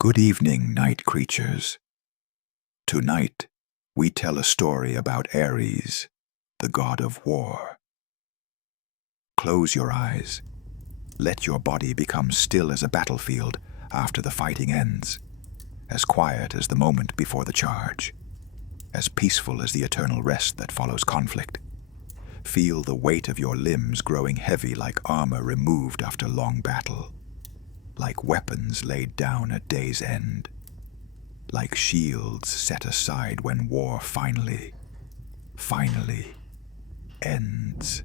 Good evening, night creatures. Tonight, we tell a story about Ares, the god of war. Close your eyes. Let your body become still as a battlefield after the fighting ends, as quiet as the moment before the charge, as peaceful as the eternal rest that follows conflict. Feel the weight of your limbs growing heavy like armor removed after long battle, like weapons laid down at day's end, like shields set aside when war finally ends.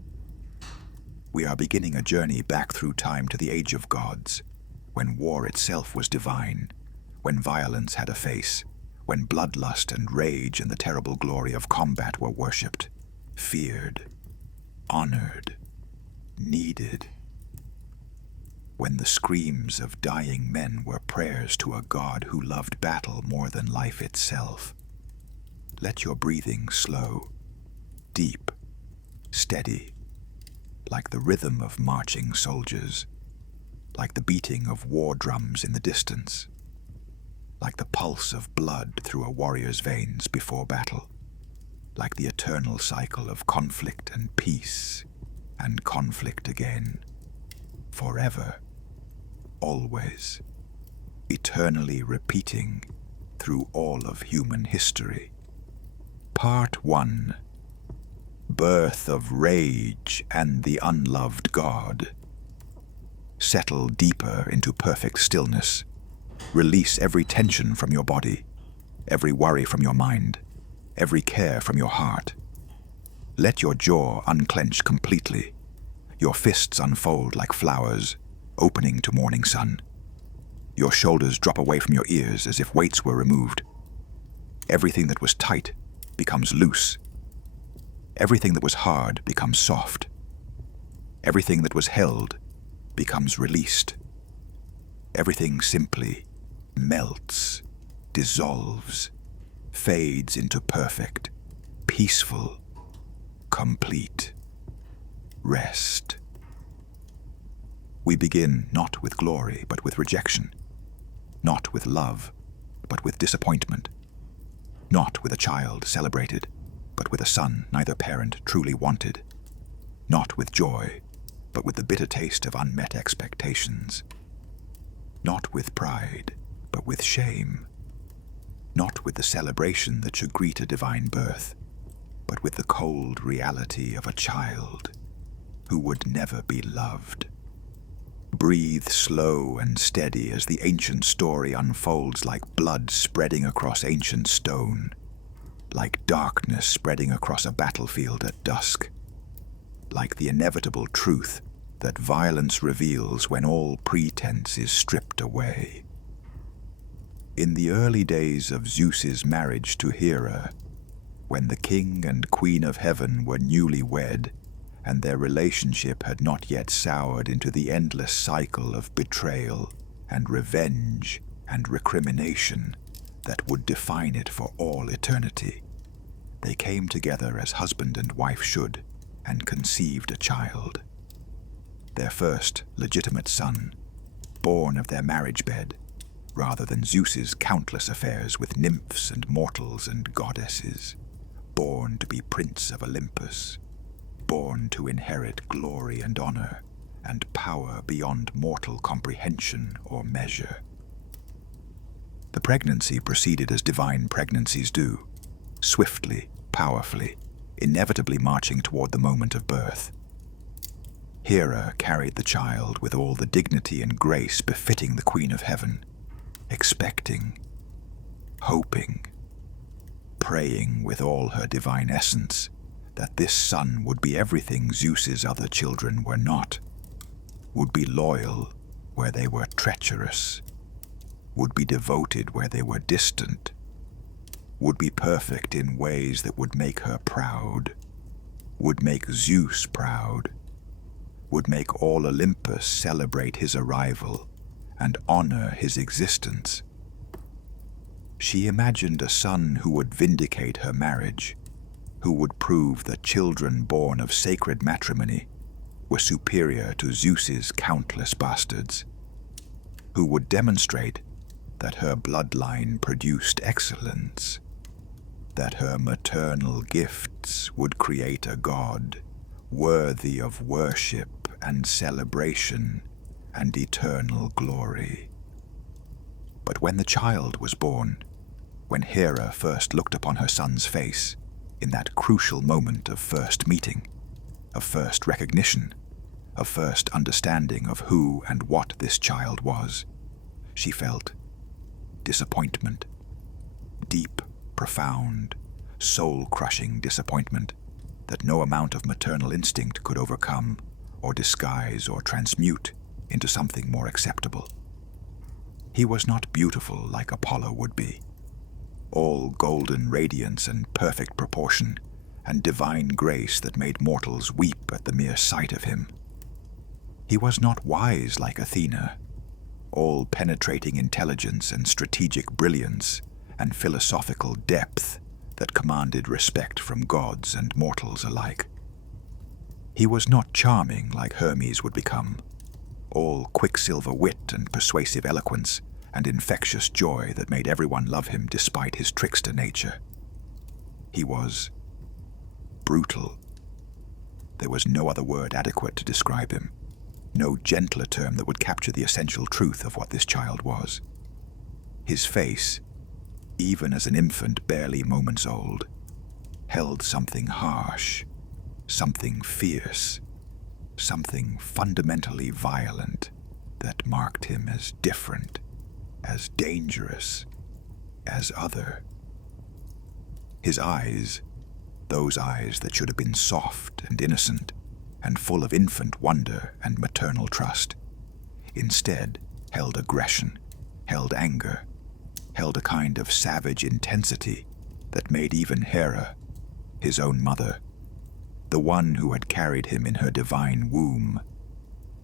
We are beginning a journey back through time to the age of gods, when war itself was divine, when violence had a face, when bloodlust and rage and the terrible glory of combat were worshipped, feared, honored, needed. When the screams of dying men were prayers to a god who loved battle more than life itself. Let your breathing slow, deep, steady, like the rhythm of marching soldiers, like the beating of war drums in the distance, like the pulse of blood through a warrior's veins before battle, like the eternal cycle of conflict and peace and conflict again, forever, always, eternally repeating through all of human history. Part 1. Birth of Rage and the Unloved God. Settle deeper into perfect stillness. Release every tension from your body, every worry from your mind, every care from your heart. Let your jaw unclench completely, your fists unfold like flowers, opening to morning sun. Your shoulders drop away from your ears as if weights were removed. Everything that was tight becomes loose. Everything that was hard becomes soft. Everything that was held becomes released. Everything simply melts, dissolves, fades into perfect, peaceful, complete rest. We begin not with glory, but with rejection, not with love, but with disappointment, not with a child celebrated, but with a son neither parent truly wanted, not with joy, but with the bitter taste of unmet expectations, not with pride, but with shame, not with the celebration that should greet a divine birth, but with the cold reality of a child who would never be loved. Breathe slow and steady as the ancient story unfolds like blood spreading across ancient stone, like darkness spreading across a battlefield at dusk, like the inevitable truth that violence reveals when all pretense is stripped away. In the early days of Zeus's marriage to Hera, when the king and queen of heaven were newly wed, and their relationship had not yet soured into the endless cycle of betrayal and revenge and recrimination that would define it for all eternity, they came together as husband and wife should and conceived a child. Their first legitimate son, born of their marriage bed, rather than Zeus's countless affairs with nymphs and mortals and goddesses, born to be prince of Olympus, born to inherit glory and honor and power beyond mortal comprehension or measure. The pregnancy proceeded as divine pregnancies do, swiftly, powerfully, inevitably marching toward the moment of birth. Hera carried the child with all the dignity and grace befitting the Queen of Heaven, expecting, hoping, praying with all her divine essence that this son would be everything Zeus's other children were not, would be loyal where they were treacherous, would be devoted where they were distant, would be perfect in ways that would make her proud, would make Zeus proud, would make all Olympus celebrate his arrival and honor his existence. She imagined a son who would vindicate her marriage, who would prove that children born of sacred matrimony were superior to Zeus's countless bastards, who would demonstrate that her bloodline produced excellence, that her maternal gifts would create a god worthy of worship and celebration and eternal glory. But when the child was born, when Hera first looked upon her son's face, in that crucial moment of first meeting, of first recognition, of first understanding of who and what this child was, she felt disappointment. Deep, profound, soul-crushing disappointment that no amount of maternal instinct could overcome or disguise or transmute into something more acceptable. He was not beautiful like Apollo would be, all golden radiance and perfect proportion and divine grace that made mortals weep at the mere sight of him. He was not wise like Athena, all penetrating intelligence and strategic brilliance and philosophical depth that commanded respect from gods and mortals alike. He was not charming like Hermes would become, all quicksilver wit and persuasive eloquence and infectious joy that made everyone love him despite his trickster nature. He was brutal. There was no other word adequate to describe him, no gentler term that would capture the essential truth of what this child was. His face, even as an infant barely moments old, held something harsh, something fierce, something fundamentally violent that marked him as different, as dangerous, as other. His eyes, those eyes that should have been soft and innocent and full of infant wonder and maternal trust, instead held aggression, held anger, held a kind of savage intensity that made even Hera, his own mother, the one who had carried him in her divine womb,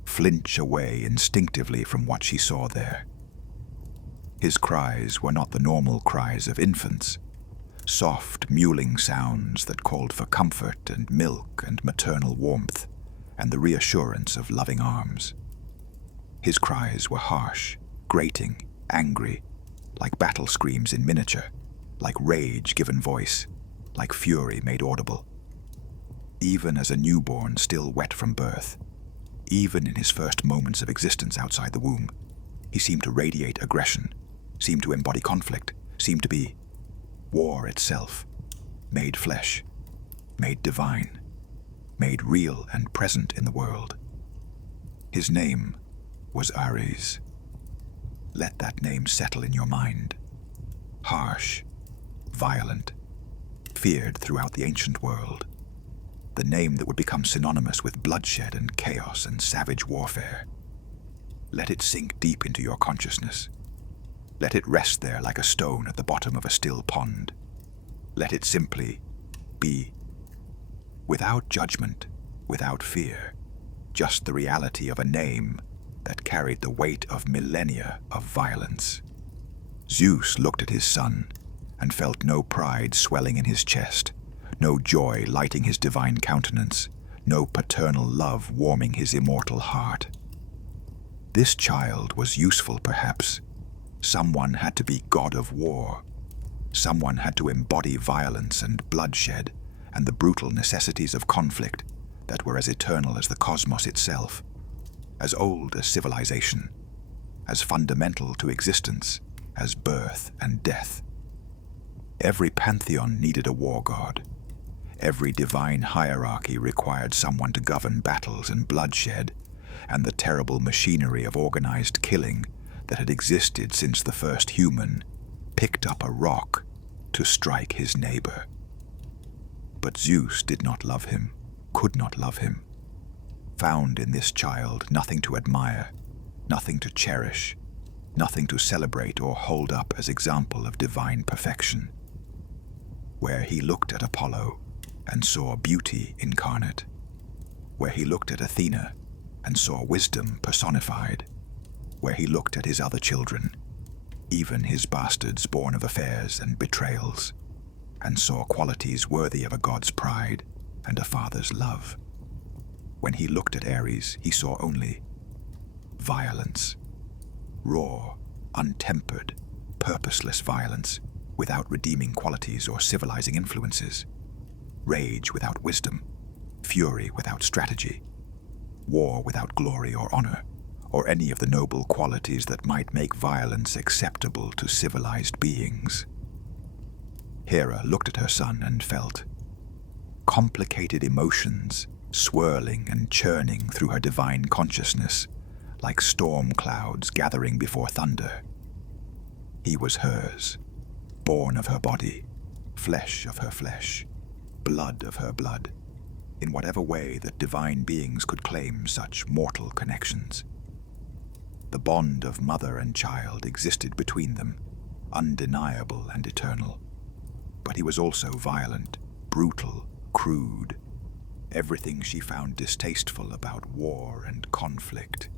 flinch away instinctively from what she saw there. His cries were not the normal cries of infants, soft mewling sounds that called for comfort and milk and maternal warmth and the reassurance of loving arms. His cries were harsh, grating, angry, like battle screams in miniature, like rage given voice, like fury made audible. Even as a newborn still wet from birth, even in his first moments of existence outside the womb, he seemed to radiate aggression, seemed to embody conflict, seemed to be war itself, made flesh, made divine, made real and present in the world. His name was Ares. Let that name settle in your mind. Harsh, violent, feared throughout the ancient world. The name that would become synonymous with bloodshed and chaos and savage warfare. Let it sink deep into your consciousness. Let it rest there like a stone at the bottom of a still pond. Let it simply be. Without judgment, without fear, just the reality of a name that carried the weight of millennia of violence. Zeus looked at his son and felt no pride swelling in his chest, no joy lighting his divine countenance, no paternal love warming his immortal heart. This child was useful, perhaps. Someone had to be god of war. Someone had to embody violence and bloodshed and the brutal necessities of conflict that were as eternal as the cosmos itself, as old as civilization, as fundamental to existence as birth and death. Every pantheon needed a war god. Every divine hierarchy required someone to govern battles and bloodshed and the terrible machinery of organized killing that had existed since the first human picked up a rock to strike his neighbor. But Zeus did not love him, could not love him. Found in this child nothing to admire, nothing to cherish, nothing to celebrate or hold up as example of divine perfection. Where he looked at Apollo and saw beauty incarnate, where he looked at Athena and saw wisdom personified, where he looked at his other children, even his bastards born of affairs and betrayals, and saw qualities worthy of a god's pride and a father's love. When he looked at Ares, he saw only violence, raw, untempered, purposeless violence, without redeeming qualities or civilizing influences. Rage without wisdom, fury without strategy, war without glory or honor, or any of the noble qualities that might make violence acceptable to civilized beings. Hera looked at her son and felt complicated emotions swirling and churning through her divine consciousness, like storm clouds gathering before thunder. He was hers, born of her body, flesh of her flesh, blood of her blood, in whatever way that divine beings could claim such mortal connections. The bond of mother and child existed between them, undeniable and eternal. But he was also violent, brutal, crude, everything she found distasteful about war and conflict,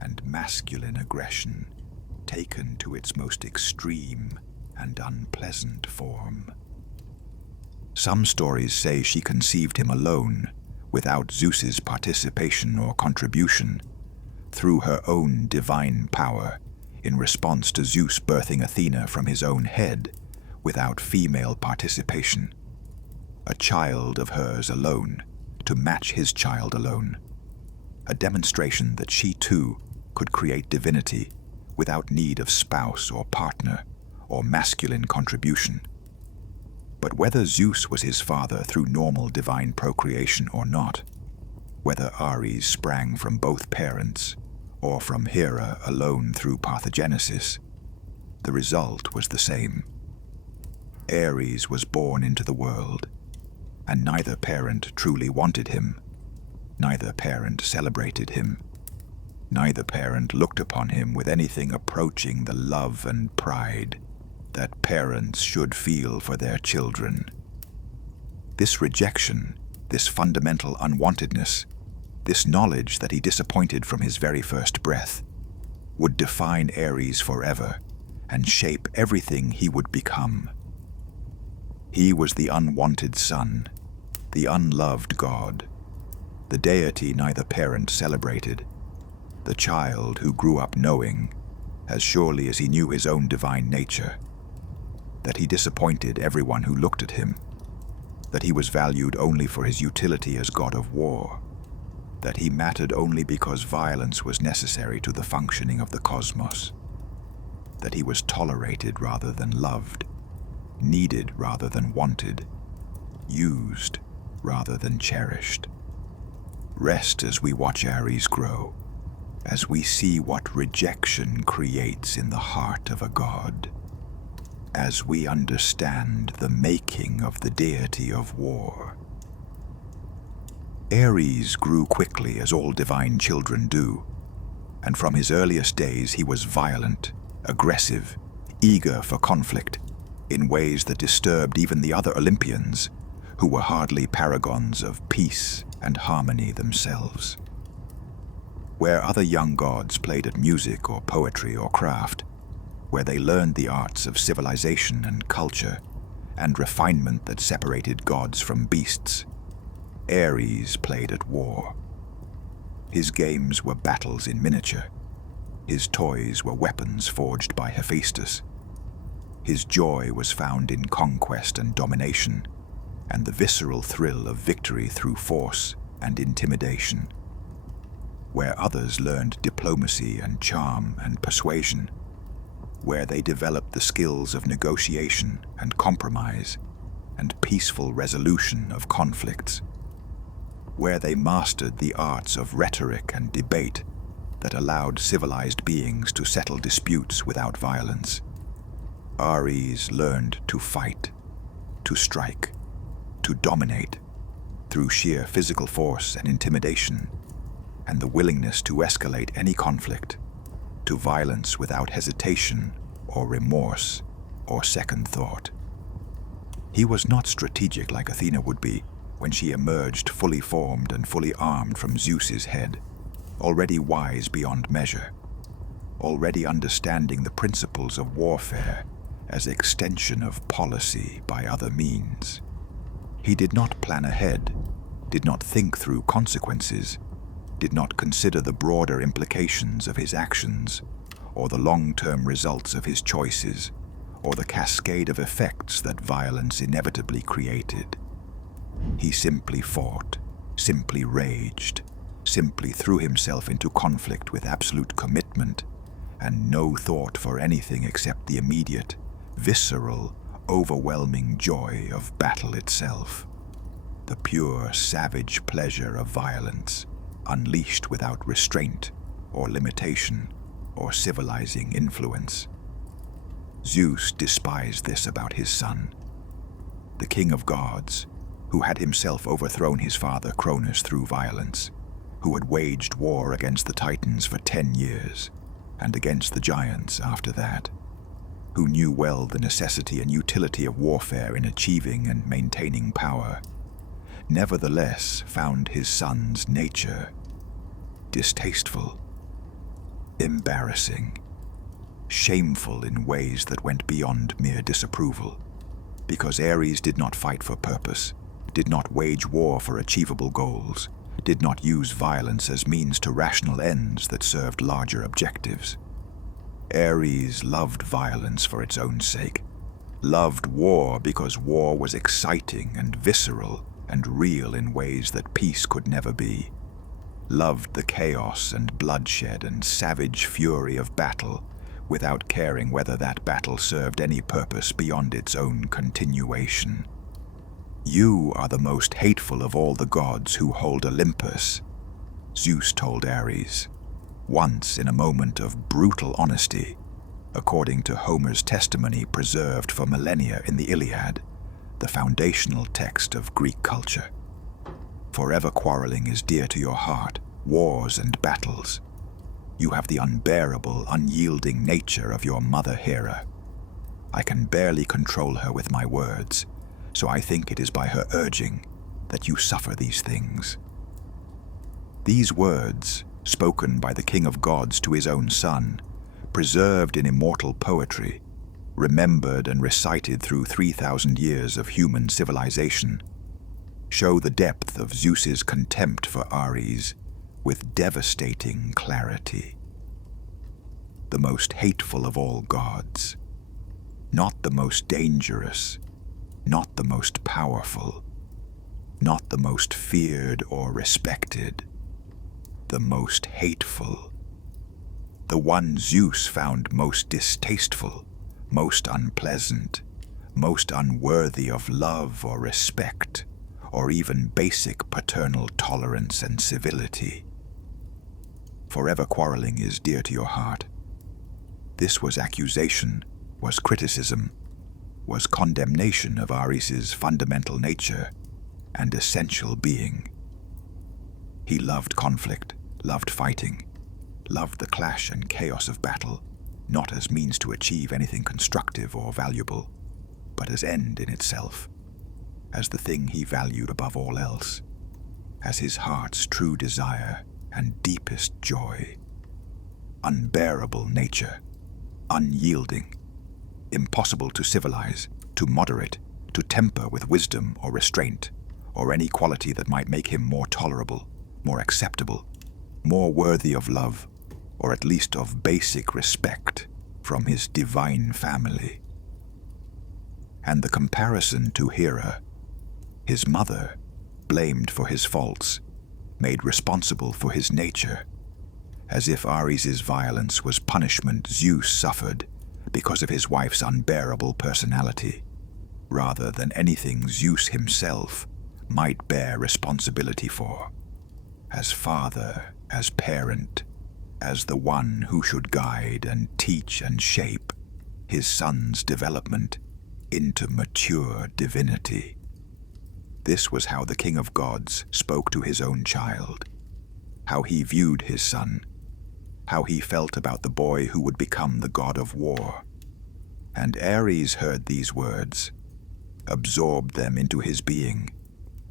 and masculine aggression taken to its most extreme and unpleasant form. Some stories say she conceived him alone, without Zeus's participation or contribution, through her own divine power, in response to Zeus birthing Athena from his own head, without female participation. A child of hers alone, to match his child alone. A demonstration that she too could create divinity without need of spouse or partner or masculine contribution. But whether Zeus was his father through normal divine procreation or not, whether Ares sprang from both parents or from Hera alone through parthenogenesis, the result was the same. Ares was born into the world, and neither parent truly wanted him. Neither parent celebrated him. Neither parent looked upon him with anything approaching the love and pride that parents should feel for their children. This rejection, this fundamental unwantedness, this knowledge that he disappointed from his very first breath, would define Ares forever and shape everything he would become. He was the unwanted son, the unloved god, the deity neither parent celebrated, the child who grew up knowing, as surely as he knew his own divine nature, that he disappointed everyone who looked at him, that he was valued only for his utility as god of war, that he mattered only because violence was necessary to the functioning of the cosmos, that he was tolerated rather than loved, needed rather than wanted, used rather than cherished. Rest as we watch Ares grow, as we see what rejection creates in the heart of a god, as we understand the making of the deity of war. Ares grew quickly as all divine children do, and from his earliest days he was violent, aggressive, eager for conflict, in ways that disturbed even the other Olympians, who were hardly paragons of peace and harmony themselves. Where other young gods played at music or poetry or craft, where they learned the arts of civilization and culture, and refinement that separated gods from beasts, Ares played at war. His games were battles in miniature. His toys were weapons forged by Hephaestus. His joy was found in conquest and domination, and the visceral thrill of victory through force and intimidation. Where others learned diplomacy and charm and persuasion, where they developed the skills of negotiation and compromise and peaceful resolution of conflicts, where they mastered the arts of rhetoric and debate that allowed civilized beings to settle disputes without violence, Ares learned to fight, to strike, to dominate through sheer physical force and intimidation, and the willingness to escalate any conflict to violence without hesitation or remorse or second thought. He was not strategic like Athena would be when she emerged fully formed and fully armed from Zeus's head, already wise beyond measure, already understanding the principles of warfare as extension of policy by other means. He did not plan ahead, did not think through consequences, did not consider the broader implications of his actions or the long-term results of his choices, or the cascade of effects that violence inevitably created. He simply fought, simply raged, simply threw himself into conflict with absolute commitment and no thought for anything except the immediate, visceral, overwhelming joy of battle itself. The pure, savage pleasure of violence, unleashed without restraint or limitation or civilizing influence. Zeus despised this about his son. The king of gods, who had himself overthrown his father Cronus through violence, who had waged war against the Titans for 10 years, and against the giants after that, who knew well the necessity and utility of warfare in achieving and maintaining power, nevertheless found his son's nature distasteful, embarrassing, shameful in ways that went beyond mere disapproval, because Ares did not fight for purpose, did not wage war for achievable goals, did not use violence as means to rational ends that served larger objectives. Ares loved violence for its own sake, loved war because war was exciting and visceral and real in ways that peace could never be, loved the chaos and bloodshed and savage fury of battle without caring whether that battle served any purpose beyond its own continuation. "You are the most hateful of all the gods who hold Olympus," Zeus told Ares, once in a moment of brutal honesty, according to Homer's testimony preserved for millennia in the Iliad, the foundational text of Greek culture. "Forever quarreling is dear to your heart, wars and battles. You have the unbearable, unyielding nature of your mother Hera. I can barely control her with my words, so I think it is by her urging that you suffer these things." These words, spoken by the king of gods to his own son, preserved in immortal poetry, remembered and recited through 3,000 years of human civilization, show the depth of Zeus's contempt for Ares with devastating clarity. The most hateful of all gods, not the most dangerous, not the most powerful, not the most feared or respected, the most hateful, the one Zeus found most distasteful, most unpleasant, most unworthy of love or respect, or even basic paternal tolerance and civility. Forever quarreling is dear to your heart. This was accusation, was criticism, was condemnation of Ares's fundamental nature and essential being. He loved conflict, loved fighting, loved the clash and chaos of battle, not as means to achieve anything constructive or valuable, but as end in itself, as the thing he valued above all else, as his heart's true desire and deepest joy. Unbearable nature, unyielding, impossible to civilize, to moderate, to temper with wisdom or restraint, or any quality that might make him more tolerable, more acceptable, more worthy of love, or at least of basic respect from his divine family. And the comparison to Hera, his mother, blamed for his faults, made responsible for his nature, as if Ares's violence was punishment Zeus suffered because of his wife's unbearable personality, rather than anything Zeus himself might bear responsibility for, as father, as parent, as the one who should guide and teach and shape his son's development into mature divinity. This was how the king of gods spoke to his own child, how he viewed his son, how he felt about the boy who would become the god of war. And Ares heard these words, absorbed them into his being,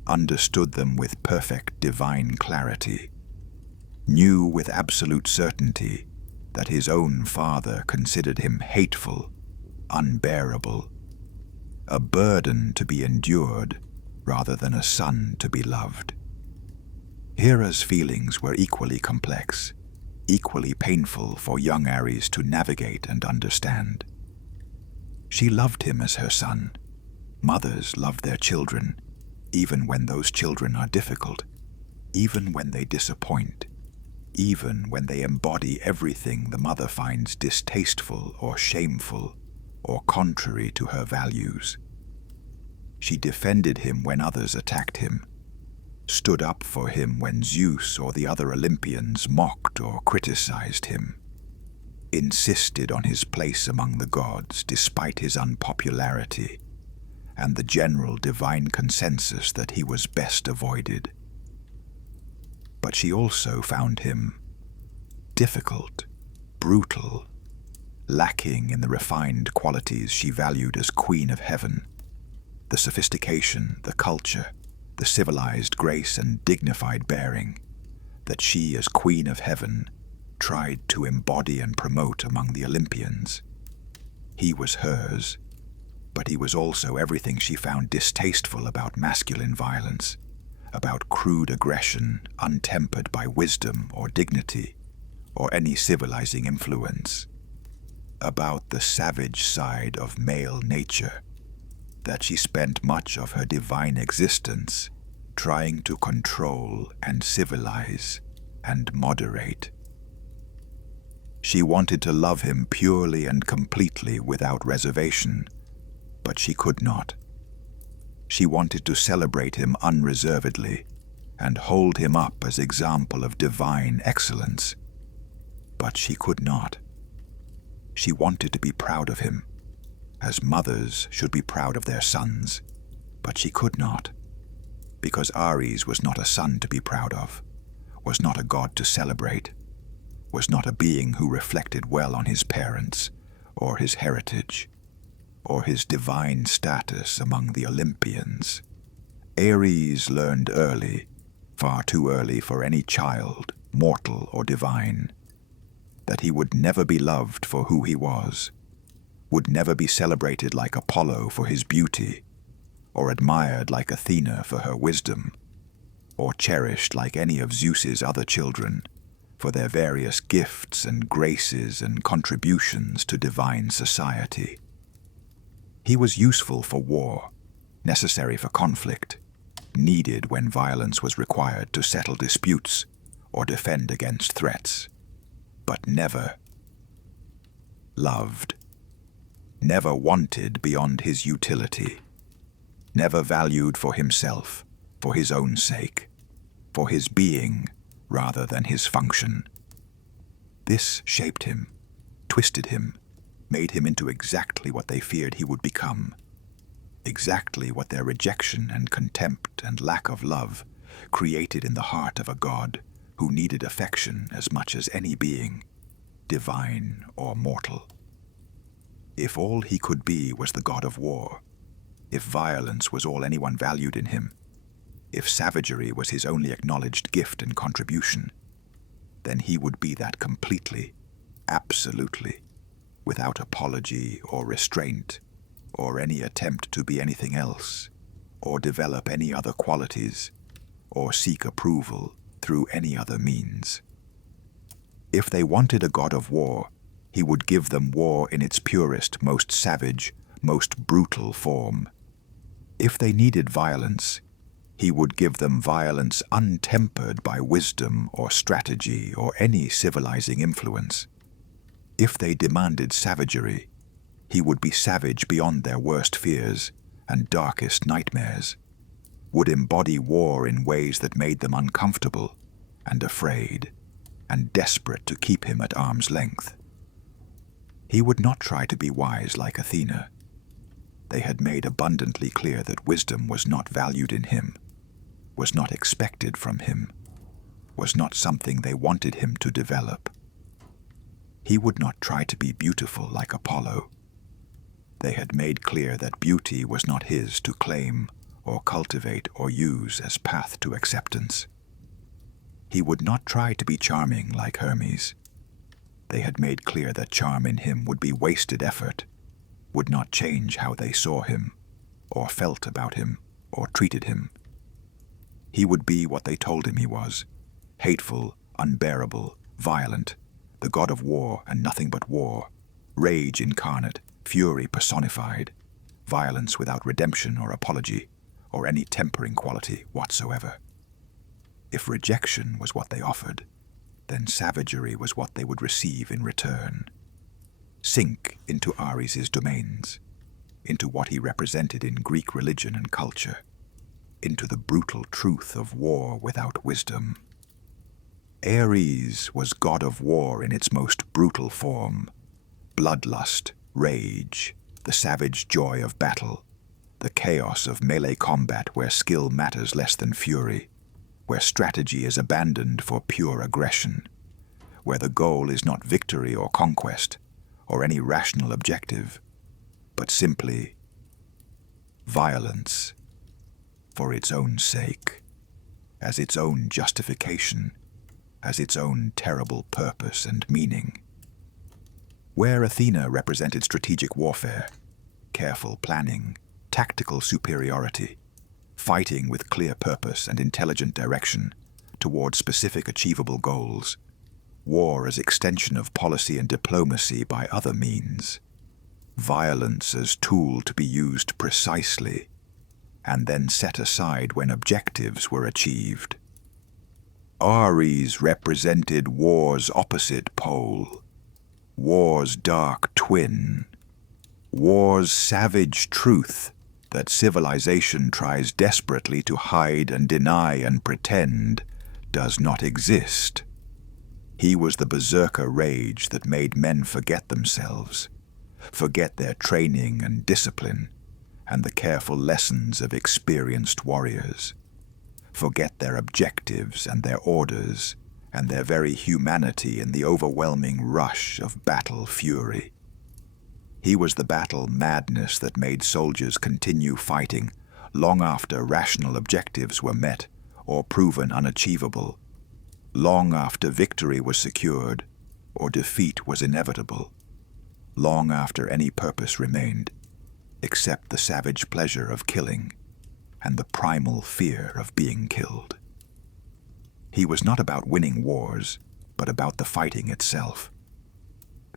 understood them with perfect divine clarity, knew with absolute certainty that his own father considered him hateful, unbearable, a burden to be endured rather than a son to be loved. Hera's feelings were equally complex, equally painful for young Ares to navigate and understand. She loved him as her son. Mothers love their children, even when those children are difficult, even when they disappoint, even when they embody everything the mother finds distasteful or shameful or contrary to her values. She defended him when others attacked him, stood up for him when Zeus or the other Olympians mocked or criticized him, insisted on his place among the gods despite his unpopularity and the general divine consensus that he was best avoided. But she also found him difficult, brutal, lacking in the refined qualities she valued as Queen of Heaven, the sophistication, the culture, the civilized grace and dignified bearing that she, as Queen of Heaven, tried to embody and promote among the Olympians. He was hers, but he was also everything she found distasteful about masculine violence, about crude aggression untempered by wisdom or dignity or any civilizing influence, about the savage side of male nature that she spent much of her divine existence trying to control and civilize and moderate. She wanted to love him purely and completely without reservation, but she could not. She wanted to celebrate him unreservedly and hold him up as example of divine excellence, but she could not. She wanted to be proud of him, as mothers should be proud of their sons, but she could not, because Ares was not a son to be proud of, was not a god to celebrate, was not a being who reflected well on his parents, or his heritage, or his divine status among the Olympians. Ares learned early, far too early for any child, mortal or divine, that he would never be loved for who he was, would never be celebrated like Apollo for his beauty, or admired like Athena for her wisdom, or cherished like any of Zeus's other children for their various gifts and graces and contributions to divine society. He was useful for war, necessary for conflict, needed when violence was required to settle disputes or defend against threats, but never loved, never wanted beyond his utility, never valued for himself, for his own sake, for his being rather than his function. This shaped him, twisted him, made him into exactly what they feared he would become, exactly what their rejection and contempt and lack of love created in the heart of a god who needed affection as much as any being, divine or mortal. If all he could be was the god of war, if violence was all anyone valued in him, if savagery was his only acknowledged gift and contribution, then he would be that completely, absolutely, without apology or restraint, or any attempt to be anything else, or develop any other qualities, or seek approval through any other means. If they wanted a god of war, he would give them war in its purest, most savage, most brutal form. If they needed violence, he would give them violence untempered by wisdom or strategy or any civilizing influence. If they demanded savagery, he would be savage beyond their worst fears and darkest nightmares, would embody war in ways that made them uncomfortable and afraid and desperate to keep him at arm's length. He would not try to be wise like Athena. They had made abundantly clear that wisdom was not valued in him, was not expected from him, was not something they wanted him to develop. He would not try to be beautiful like Apollo. They had made clear that beauty was not his to claim or cultivate or use as path to acceptance. He would not try to be charming like Hermes. They had made clear that charm in him would be wasted effort, would not change how they saw him, or felt about him, or treated him. He would be what they told him he was, hateful, unbearable, violent, the god of war and nothing but war, rage incarnate, fury personified, violence without redemption or apology, or any tempering quality whatsoever. If rejection was what they offered, then savagery was what they would receive in return. Sink into Ares' domains, into what he represented in Greek religion and culture, into the brutal truth of war without wisdom. Ares was god of war in its most brutal form: bloodlust, rage, the savage joy of battle, the chaos of melee combat where skill matters less than fury, where strategy is abandoned for pure aggression, where the goal is not victory or conquest, or any rational objective, but simply violence for its own sake, as its own justification, as its own terrible purpose and meaning. Where Athena represented strategic warfare, careful planning, tactical superiority, fighting with clear purpose and intelligent direction toward specific achievable goals, war as extension of policy and diplomacy by other means, violence as tool to be used precisely, and then set aside when objectives were achieved. Ares represented war's opposite pole, war's dark twin, war's savage truth that civilization tries desperately to hide and deny and pretend does not exist. He was the berserker rage that made men forget themselves, forget their training and discipline, and the careful lessons of experienced warriors, forget their objectives and their orders, and their very humanity in the overwhelming rush of battle fury. He was the battle madness that made soldiers continue fighting long after rational objectives were met or proven unachievable, long after victory was secured or defeat was inevitable, long after any purpose remained except the savage pleasure of killing and the primal fear of being killed. He was not about winning wars, but about the fighting itself.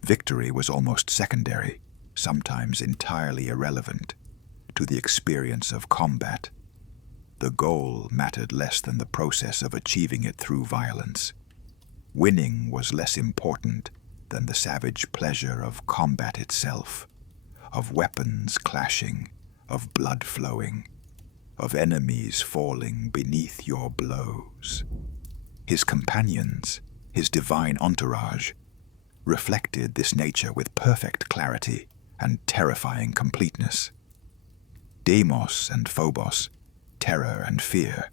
Victory was almost secondary, sometimes entirely irrelevant, to the experience of combat. The goal mattered less than the process of achieving it through violence. Winning was less important than the savage pleasure of combat itself, of weapons clashing, of blood flowing, of enemies falling beneath your blows. His companions, his divine entourage, reflected this nature with perfect clarity and terrifying completeness. Deimos and Phobos, terror and fear,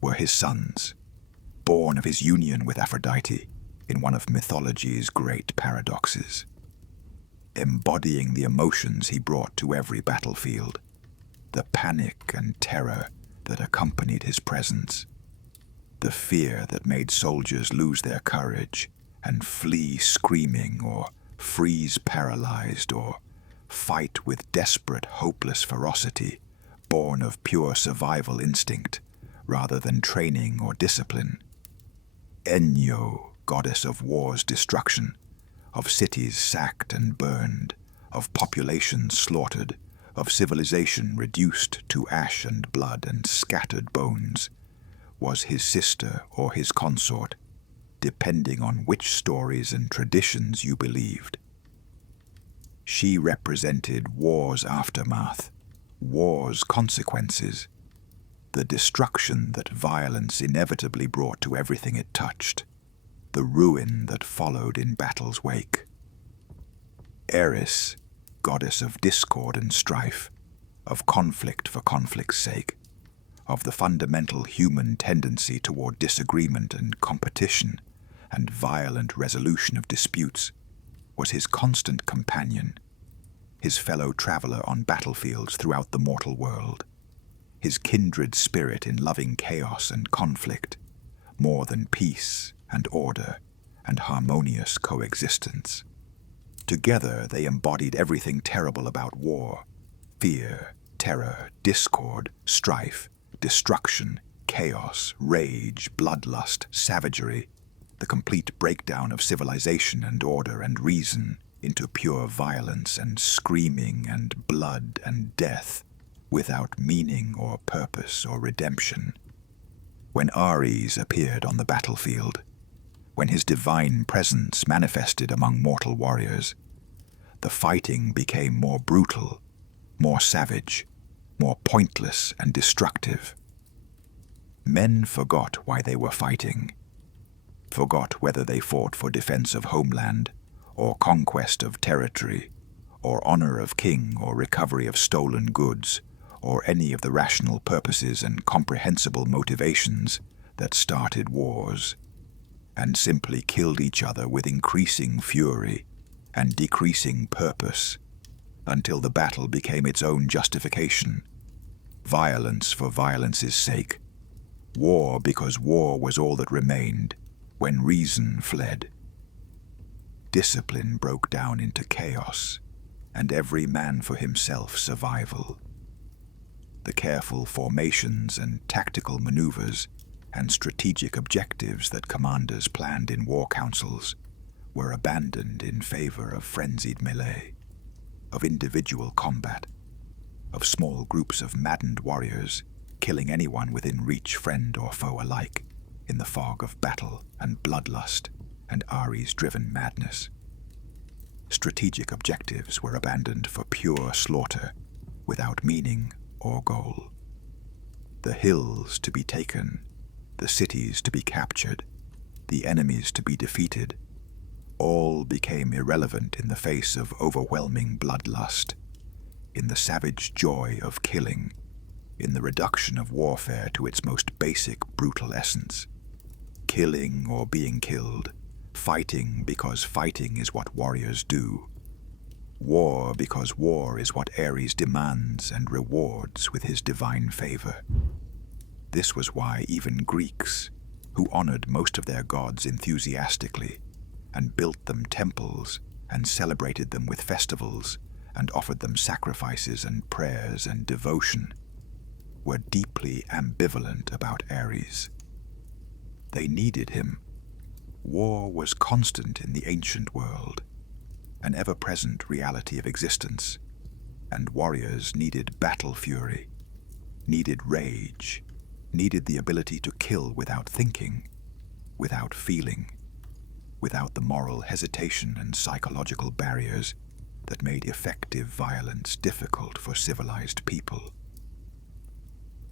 were his sons, born of his union with Aphrodite in one of mythology's great paradoxes, embodying the emotions he brought to every battlefield, the panic and terror that accompanied his presence, the fear that made soldiers lose their courage and flee screaming or freeze paralyzed or fight with desperate, hopeless ferocity born of pure survival instinct rather than training or discipline. Enyo, goddess of war's destruction, of cities sacked and burned, of populations slaughtered, of civilization reduced to ash and blood and scattered bones, was his sister or his consort, depending on which stories and traditions you believed. She represented war's aftermath, war's consequences, the destruction that violence inevitably brought to everything it touched, the ruin that followed in battle's wake. Eris, goddess of discord and strife, of conflict for conflict's sake, of the fundamental human tendency toward disagreement and competition and violent resolution of disputes, was his constant companion, his fellow traveler on battlefields throughout the mortal world, his kindred spirit in loving chaos and conflict, more than peace and order and harmonious coexistence. Together they embodied everything terrible about war: fear, terror, discord, strife, destruction, chaos, rage, bloodlust, savagery, the complete breakdown of civilization and order and reason, into pure violence and screaming and blood and death, without meaning or purpose or redemption. When Ares appeared on the battlefield, when his divine presence manifested among mortal warriors, the fighting became more brutal, more savage, more pointless and destructive. Men forgot why they were fighting, forgot whether they fought for defense of homeland, or conquest of territory, or honor of king, or recovery of stolen goods, or any of the rational purposes and comprehensible motivations that started wars, and simply killed each other with increasing fury and decreasing purpose, until the battle became its own justification. Violence for violence's sake. War because war was all that remained when reason fled. Discipline broke down into chaos, and every man for himself survival. The careful formations and tactical maneuvers and strategic objectives that commanders planned in war councils were abandoned in favor of frenzied melee, of individual combat, of small groups of maddened warriors killing anyone within reach, friend or foe alike, in the fog of battle and bloodlust and Ares-driven madness. Strategic objectives were abandoned for pure slaughter, without meaning or goal. The hills to be taken, the cities to be captured, the enemies to be defeated, all became irrelevant in the face of overwhelming bloodlust, in the savage joy of killing, in the reduction of warfare to its most basic, brutal essence. Killing or being killed, fighting because fighting is what warriors do. War because war is what Ares demands and rewards with his divine favor. This was why even Greeks, who honored most of their gods enthusiastically, and built them temples, and celebrated them with festivals, and offered them sacrifices and prayers and devotion, were deeply ambivalent about Ares. They needed him. War was constant in the ancient world, an ever-present reality of existence, and warriors needed battle fury, needed rage, needed the ability to kill without thinking, without feeling, without the moral hesitation and psychological barriers that made effective violence difficult for civilized people.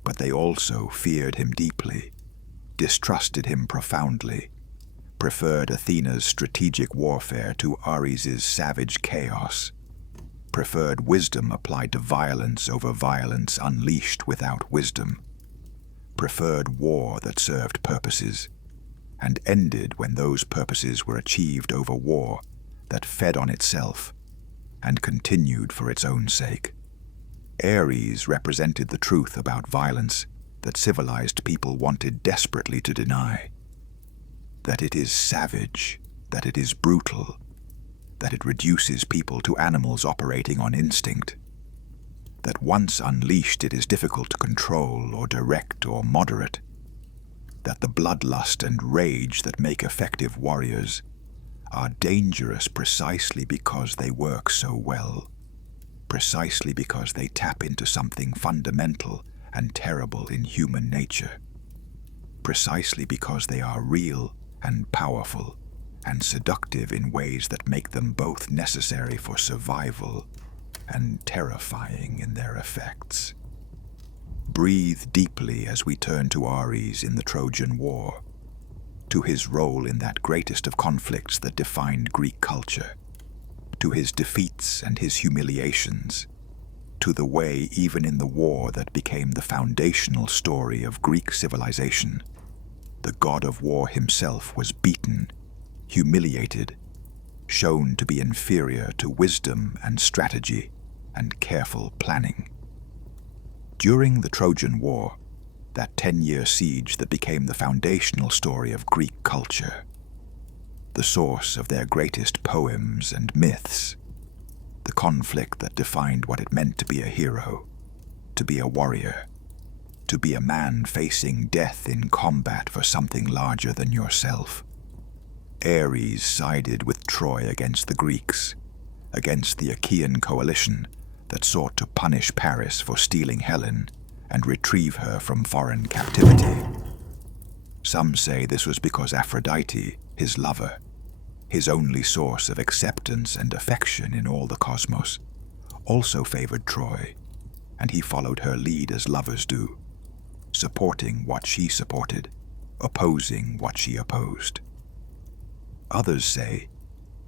But they also feared him deeply, distrusted him profoundly, preferred Athena's strategic warfare to Ares's savage chaos, preferred wisdom applied to violence over violence unleashed without wisdom, preferred war that served purposes, and ended when those purposes were achieved over war that fed on itself and continued for its own sake. Ares represented the truth about violence that civilized people wanted desperately to deny. That it is savage, that it is brutal, that it reduces people to animals operating on instinct, that once unleashed it is difficult to control or direct or moderate, that the bloodlust and rage that make effective warriors are dangerous precisely because they work so well, precisely because they tap into something fundamental and terrible in human nature, precisely because they are real and powerful and seductive in ways that make them both necessary for survival and terrifying in their effects. Breathe deeply as we turn to Ares in the Trojan War, to his role in that greatest of conflicts that defined Greek culture, to his defeats and his humiliations, to the way even in the war that became the foundational story of Greek civilization, the god of war himself was beaten, humiliated, shown to be inferior to wisdom and strategy and careful planning. During the Trojan War, that 10-year siege that became the foundational story of Greek culture, the source of their greatest poems and myths, the conflict that defined what it meant to be a hero, to be a warrior, to be a man facing death in combat for something larger than yourself. Ares sided with Troy against the Greeks, against the Achaean coalition that sought to punish Paris for stealing Helen and retrieve her from foreign captivity. Some say this was because Aphrodite, his lover, his only source of acceptance and affection in all the cosmos, also favored Troy, and he followed her lead as lovers do, supporting what she supported, opposing what she opposed. Others say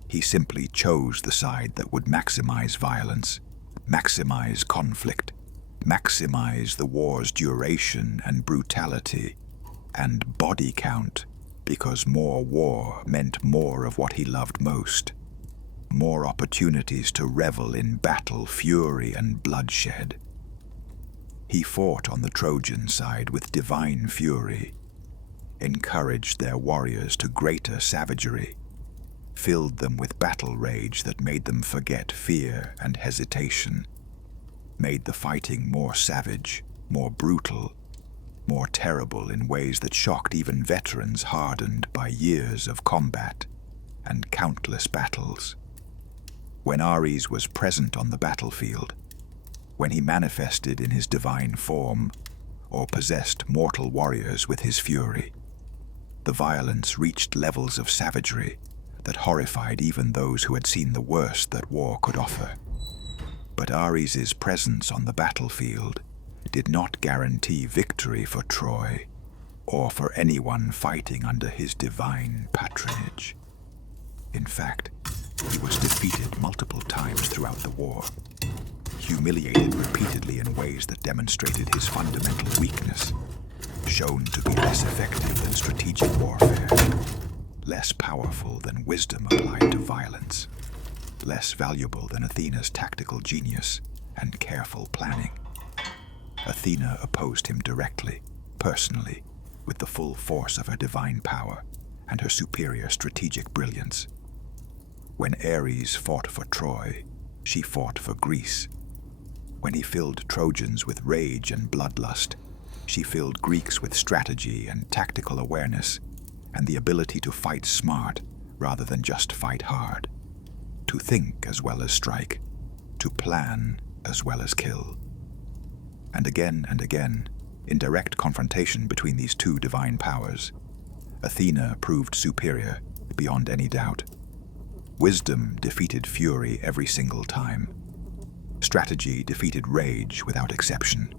he simply chose the side that would maximize violence, maximize conflict, maximize the war's duration and brutality, and body count, because more war meant more of what he loved most, more opportunities to revel in battle, fury, and bloodshed. He fought on the Trojan side with divine fury, encouraged their warriors to greater savagery, filled them with battle rage that made them forget fear and hesitation, made the fighting more savage, more brutal, more terrible in ways that shocked even veterans hardened by years of combat and countless battles. When Ares was present on the battlefield, when he manifested in his divine form or possessed mortal warriors with his fury, the violence reached levels of savagery that horrified even those who had seen the worst that war could offer. But Ares's presence on the battlefield did not guarantee victory for Troy or for anyone fighting under his divine patronage. In fact, he was defeated multiple times throughout the war, humiliated repeatedly in ways that demonstrated his fundamental weakness, shown to be less effective than strategic warfare, less powerful than wisdom applied to violence, less valuable than Athena's tactical genius and careful planning. Athena opposed him directly, personally, with the full force of her divine power and her superior strategic brilliance. When Ares fought for Troy, she fought for Greece. When he filled Trojans with rage and bloodlust, she filled Greeks with strategy and tactical awareness and the ability to fight smart rather than just fight hard, to think as well as strike, to plan as well as kill. And again, in direct confrontation between these two divine powers, Athena proved superior beyond any doubt. Wisdom defeated fury every single time. Strategy defeated rage without exception.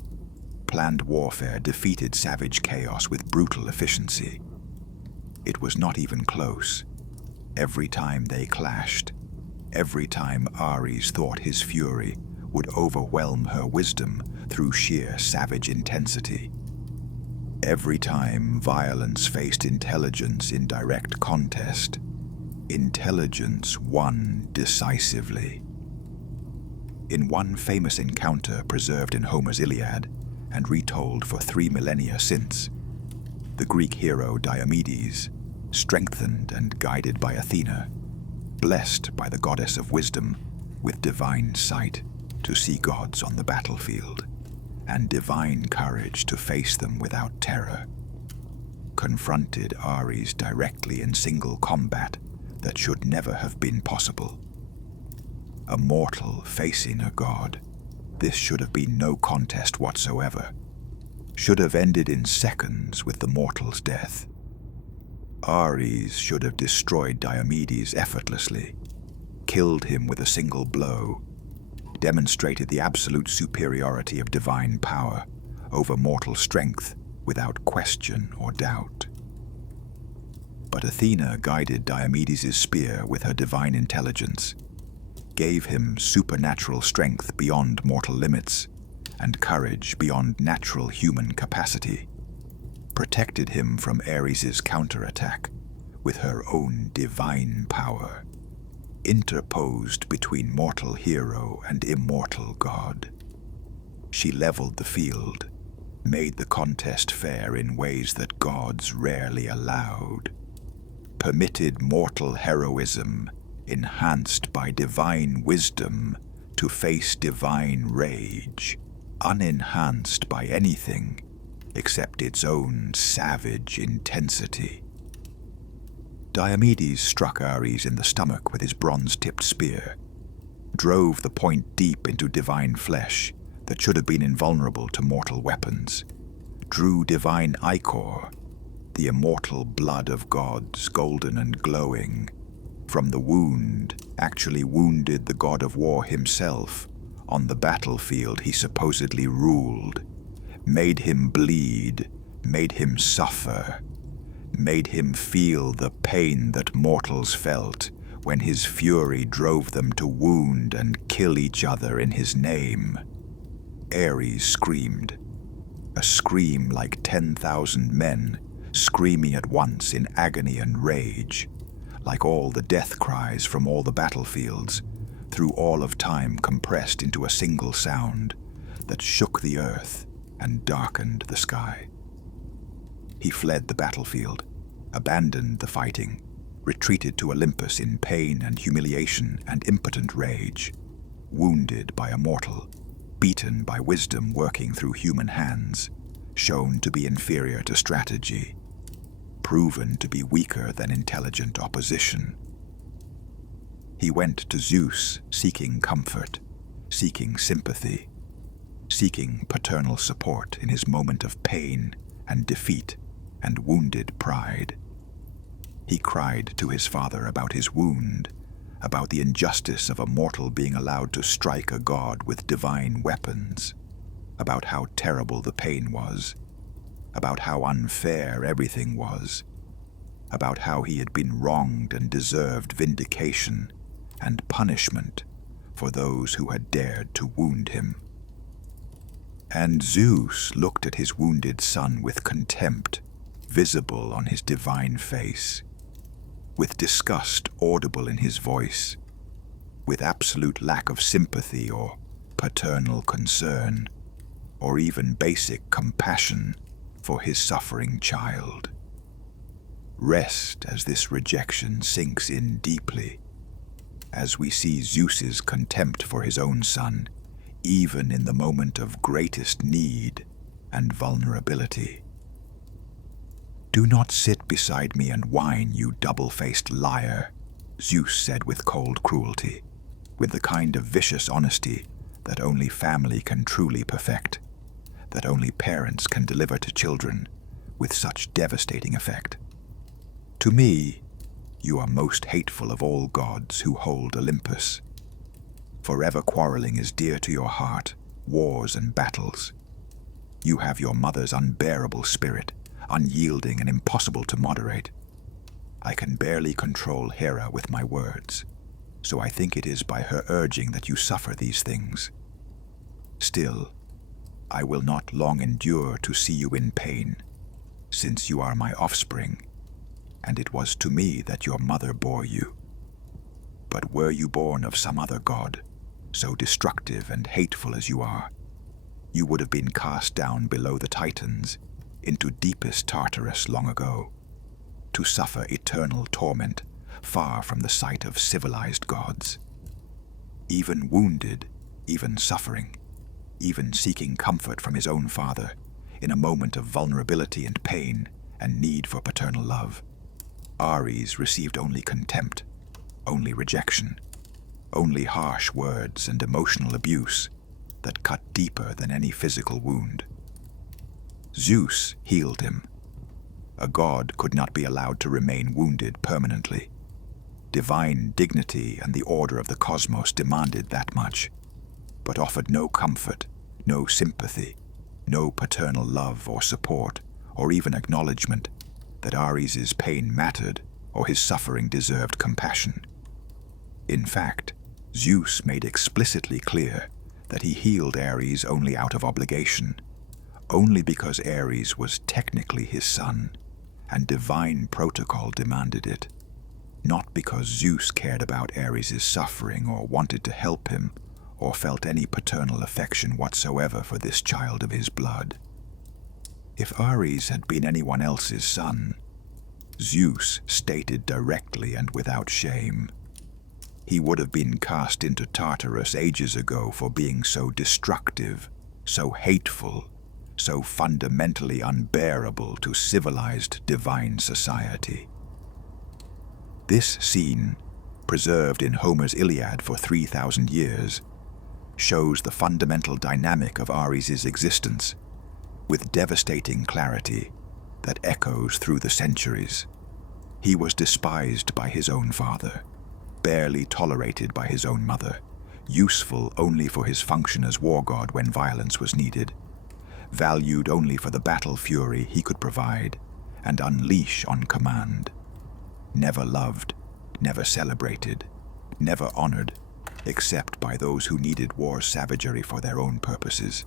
Planned warfare defeated savage chaos with brutal efficiency. It was not even close. Every time they clashed, every time Ares thought his fury would overwhelm her wisdom through sheer savage intensity. Every time violence faced intelligence in direct contest, intelligence won decisively. In one famous encounter preserved in Homer's Iliad and retold for 3 millennia since, the Greek hero Diomedes, strengthened and guided by Athena, blessed by the goddess of wisdom with divine sight to see gods on the battlefield, and divine courage to face them without terror, confronted Ares directly in single combat that should never have been possible. A mortal facing a god, this should have been no contest whatsoever, should have ended in seconds with the mortal's death. Ares should have destroyed Diomedes effortlessly, killed him with a single blow, demonstrated the absolute superiority of divine power over mortal strength without question or doubt. But Athena guided Diomedes' spear with her divine intelligence, gave him supernatural strength beyond mortal limits and courage beyond natural human capacity, protected him from Ares' counterattack with her own divine power, interposed between mortal hero and immortal god. She leveled the field, made the contest fair in ways that gods rarely allowed, permitted mortal heroism, enhanced by divine wisdom, to face divine rage, unenhanced by anything except its own savage intensity. Diomedes struck Ares in the stomach with his bronze-tipped spear, drove the point deep into divine flesh that should have been invulnerable to mortal weapons, drew divine ichor, the immortal blood of gods, golden and glowing, from the wound, actually wounded the god of war himself on the battlefield he supposedly ruled, made him bleed, made him suffer, made him feel the pain that mortals felt when his fury drove them to wound and kill each other in his name. Ares screamed, a scream like 10,000 men screaming at once in agony and rage, like all the death cries from all the battlefields, through all of time compressed into a single sound that shook the earth and darkened the sky. He fled the battlefield, abandoned the fighting, retreated to Olympus in pain and humiliation and impotent rage, wounded by a mortal, beaten by wisdom working through human hands, shown to be inferior to strategy, proven to be weaker than intelligent opposition. He went to Zeus seeking comfort, seeking sympathy, seeking paternal support in his moment of pain and defeat and wounded pride. He cried to his father about his wound, about the injustice of a mortal being allowed to strike a god with divine weapons, about how terrible the pain was, about how unfair everything was, about how he had been wronged and deserved vindication and punishment for those who had dared to wound him. And Zeus looked at his wounded son with contempt visible on his divine face, with disgust audible in his voice, with absolute lack of sympathy or paternal concern, or even basic compassion for his suffering child. Rest as this rejection sinks in deeply, as we see Zeus's contempt for his own son, even in the moment of greatest need and vulnerability. "Do not sit beside me and whine, you double-faced liar," Zeus said with cold cruelty, with the kind of vicious honesty that only family can truly perfect, that only parents can deliver to children with such devastating effect. "To me, you are most hateful of all gods who hold Olympus. Forever quarreling is dear to your heart, wars and battles. You have your mother's unbearable spirit, unyielding and impossible to moderate. I can barely control Hera with my words, so I think it is by her urging that you suffer these things. Still, I will not long endure to see you in pain, since you are my offspring, and it was to me that your mother bore you. But were you born of some other god, so destructive and hateful as you are, you would have been cast down below the Titans, into deepest Tartarus long ago, to suffer eternal torment far from the sight of civilized gods. Even wounded, even suffering, even seeking comfort from his own father, in a moment of vulnerability and pain and need for paternal love, Ares received only contempt, only rejection, only harsh words and emotional abuse that cut deeper than any physical wound. Zeus healed him. A god could not be allowed to remain wounded permanently. Divine dignity and the order of the cosmos demanded that much, but offered no comfort, no sympathy, no paternal love or support, or even acknowledgement that Ares's pain mattered or his suffering deserved compassion. In fact, Zeus made explicitly clear that he healed Ares only out of obligation, only because Ares was technically his son, and divine protocol demanded it, not because Zeus cared about Ares's suffering or wanted to help him, or felt any paternal affection whatsoever for this child of his blood. If Ares had been anyone else's son, Zeus stated directly and without shame, he would have been cast into Tartarus ages ago for being so destructive, so hateful, so fundamentally unbearable to civilized divine society. This scene preserved in Homer's Iliad for 3,000 years, shows the fundamental dynamic of Ares' existence with devastating clarity that echoes through the centuries. He was despised by his own father, barely tolerated by his own mother, useful only for his function as war god when violence was needed, valued only for the battle fury he could provide and unleash on command. Never loved, never celebrated, never honored, except by those who needed war's savagery for their own purposes,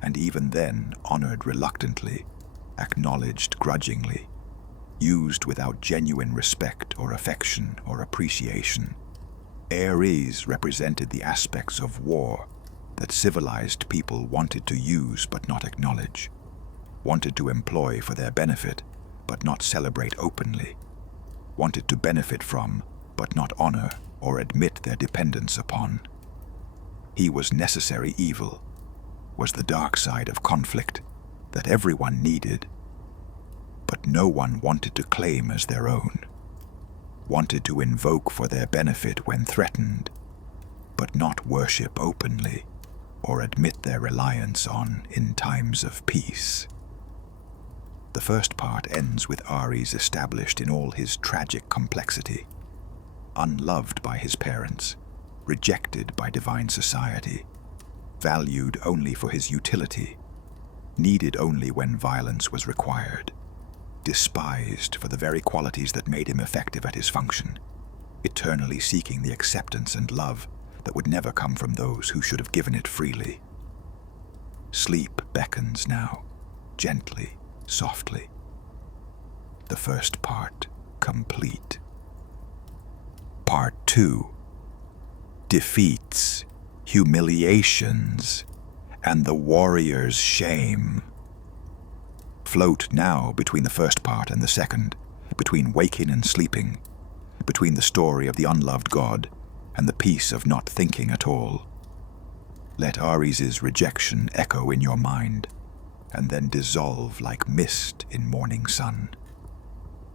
and even then honored reluctantly, acknowledged grudgingly, used without genuine respect or affection or appreciation. Ares represented the aspects of war that civilized people wanted to use but not acknowledge, wanted to employ for their benefit but not celebrate openly, wanted to benefit from but not honor or admit their dependence upon. He was necessary evil, was the dark side of conflict that everyone needed, but no one wanted to claim as their own, wanted to invoke for their benefit when threatened, but not worship openly or admit their reliance on in times of peace. The first part ends with Ares established in all his tragic complexity, unloved by his parents, rejected by divine society, valued only for his utility, needed only when violence was required, despised for the very qualities that made him effective at his function, eternally seeking the acceptance and love that would never come from those who should have given it freely. Sleep beckons now, gently, softly. The first part complete. Part 2. Defeats, humiliations, and the warrior's shame. Float now between the first part and the second, between waking and sleeping, between the story of the unloved god and the peace of not thinking at all. Let Ares' rejection echo in your mind, and then dissolve like mist in morning sun,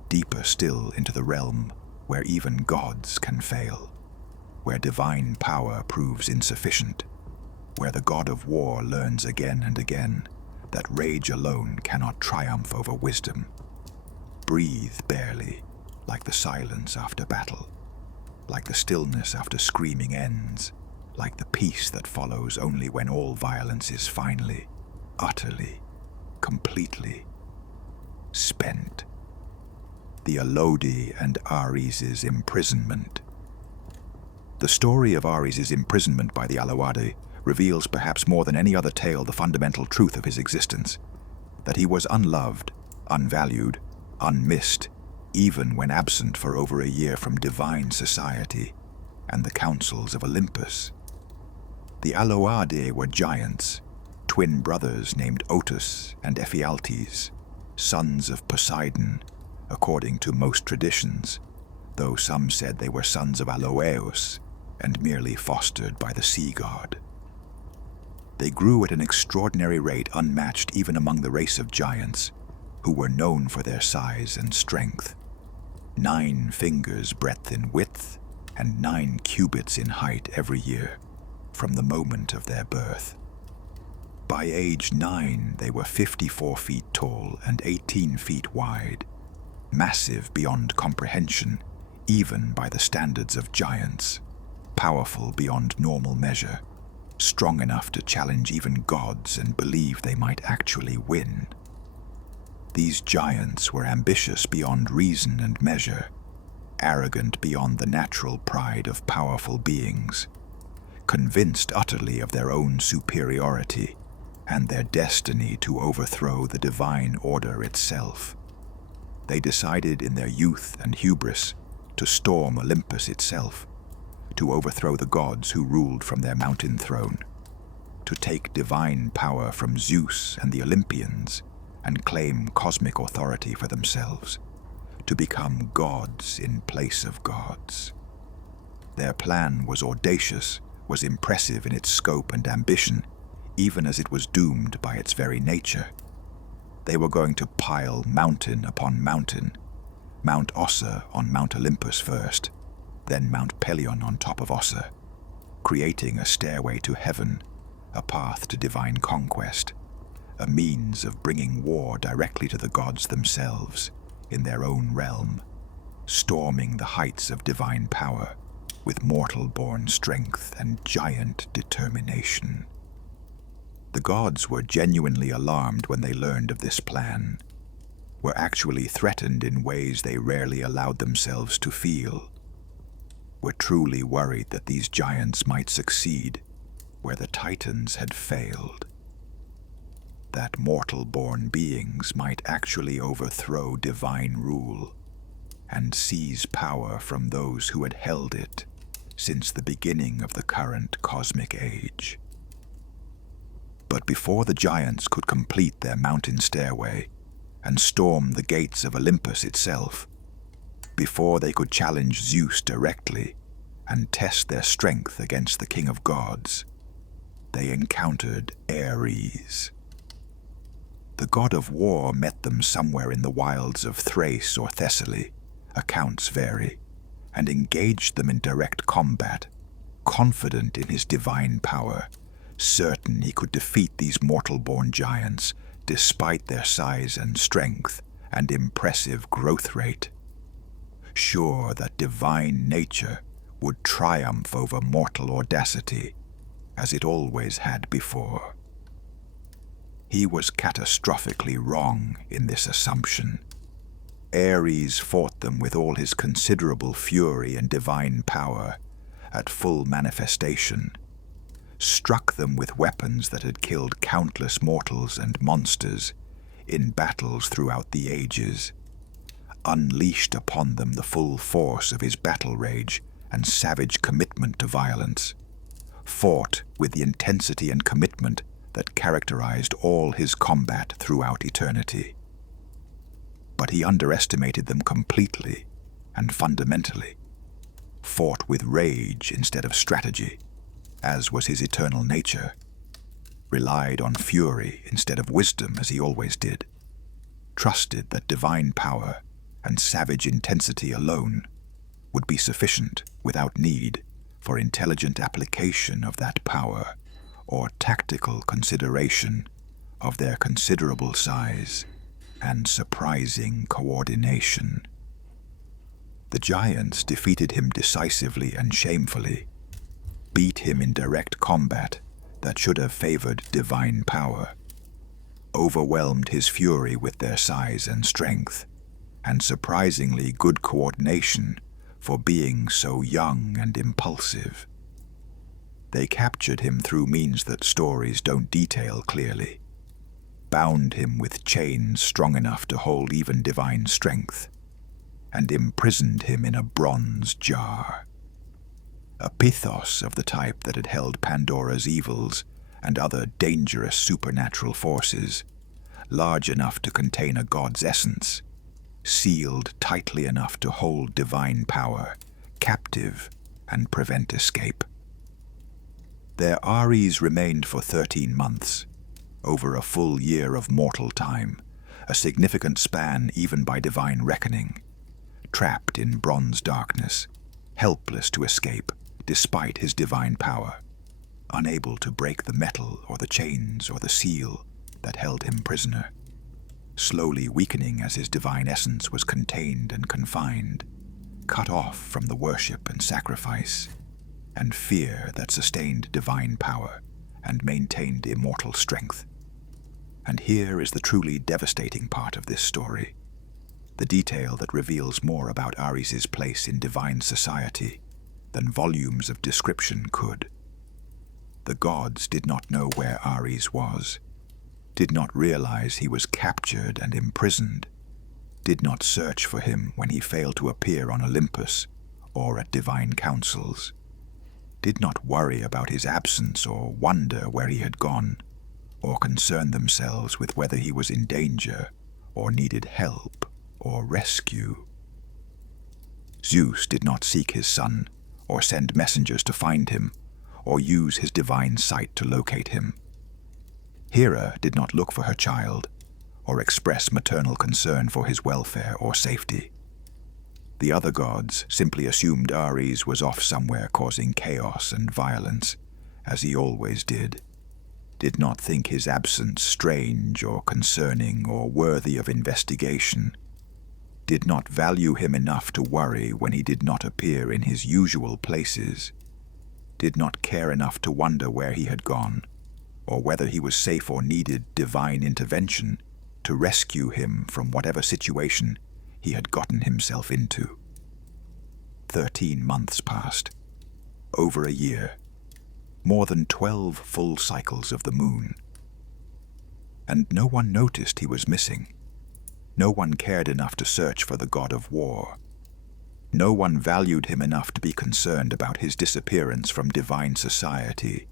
deeper still into the realm where even gods can fail, where divine power proves insufficient, where the god of war learns again and again that rage alone cannot triumph over wisdom. Breathe barely, like the silence after battle, like the stillness after screaming ends, like the peace that follows only when all violence is finally, utterly, completely spent. The Elodie and Ares' imprisonment. The story of Ares' imprisonment by the Alauade reveals perhaps more than any other tale the fundamental truth of his existence, that he was unloved, unvalued, unmissed, even when absent for over a year from divine society and the councils of Olympus. The Alauade were giants, twin brothers named Otus and Ephialtes, sons of Poseidon, according to most traditions, though some said they were sons of Aloeus and merely fostered by the sea god. They grew at an extraordinary rate unmatched even among the race of giants, who were known for their size and strength. 9 fingers breadth in width and 9 cubits in height every year, from the moment of their birth. By age 9, they were 54 feet tall and 18 feet wide, massive beyond comprehension, even by the standards of giants, powerful beyond normal measure, strong enough to challenge even gods and believe they might actually win. These giants were ambitious beyond reason and measure, arrogant beyond the natural pride of powerful beings, convinced utterly of their own superiority and their destiny to overthrow the divine order itself. They decided in their youth and hubris to storm Olympus itself, to overthrow the gods who ruled from their mountain throne, to take divine power from Zeus and the Olympians and claim cosmic authority for themselves, to become gods in place of gods. Their plan was audacious, was impressive in its scope and ambition, even as it was doomed by its very nature. They were going to pile mountain upon mountain, Mount Ossa on Mount Olympus first, then Mount Pelion on top of Ossa, creating a stairway to heaven, a path to divine conquest, a means of bringing war directly to the gods themselves in their own realm, storming the heights of divine power with mortal-born strength and giant determination. The gods were genuinely alarmed when they learned of this plan, were actually threatened in ways they rarely allowed themselves to feel, were truly worried that these giants might succeed where the Titans had failed, that mortal-born beings might actually overthrow divine rule and seize power from those who had held it since the beginning of the current cosmic age. But before the giants could complete their mountain stairway and storm the gates of Olympus itself, before they could challenge Zeus directly and test their strength against the king of gods, they encountered Ares. The god of war met them somewhere in the wilds of Thrace or Thessaly, accounts vary, and engaged them in direct combat, confident in his divine power, certain he could defeat these mortal-born giants despite their size and strength and impressive growth rate, sure that divine nature would triumph over mortal audacity, as it always had before. He was catastrophically wrong in this assumption. Ares fought them with all his considerable fury and divine power at full manifestation, struck them with weapons that had killed countless mortals and monsters in battles throughout the ages, unleashed upon them the full force of his battle rage and savage commitment to violence, fought with the intensity and commitment that characterized all his combat throughout eternity. But he underestimated them completely and fundamentally, fought with rage instead of strategy, as was his eternal nature, relied on fury instead of wisdom as he always did, trusted that divine power and savage intensity alone would be sufficient without need for intelligent application of that power or tactical consideration of their considerable size and surprising coordination. The giants defeated him decisively and shamefully, beat him in direct combat that should have favored divine power, overwhelmed his fury with their size and strength, and surprisingly good coordination for being so young and impulsive. They captured him through means that stories don't detail clearly, bound him with chains strong enough to hold even divine strength, and imprisoned him in a bronze jar. A pithos of the type that had held Pandora's evils and other dangerous supernatural forces, large enough to contain a god's essence, sealed tightly enough to hold divine power, captive and prevent escape. Their Ares remained for 13 months, over a full year of mortal time, a significant span even by divine reckoning, trapped in bronze darkness, helpless to escape despite his divine power, unable to break the metal or the chains or the seal that held him prisoner, slowly weakening as his divine essence was contained and confined, cut off from the worship and sacrifice and fear that sustained divine power and maintained immortal strength. And here is the truly devastating part of this story, the detail that reveals more about Ares's place in divine society than volumes of description could. The gods did not know where Ares was, did not realize he was captured and imprisoned, did not search for him when he failed to appear on Olympus or at divine councils, did not worry about his absence or wonder where he had gone, or concern themselves with whether he was in danger or needed help or rescue. Zeus did not seek his son or send messengers to find him or use his divine sight to locate him. Hera did not look for her child or express maternal concern for his welfare or safety. The other gods simply assumed Ares was off somewhere causing chaos and violence, as he always did not think his absence strange or concerning or worthy of investigation, did not value him enough to worry when he did not appear in his usual places, did not care enough to wonder where he had gone, or whether he was safe or needed divine intervention to rescue him from whatever situation he had gotten himself into. 13 months passed, over a year, more than 12 full cycles of the moon. And no one noticed he was missing. No one cared enough to search for the god of war. No one valued him enough to be concerned about his disappearance from divine society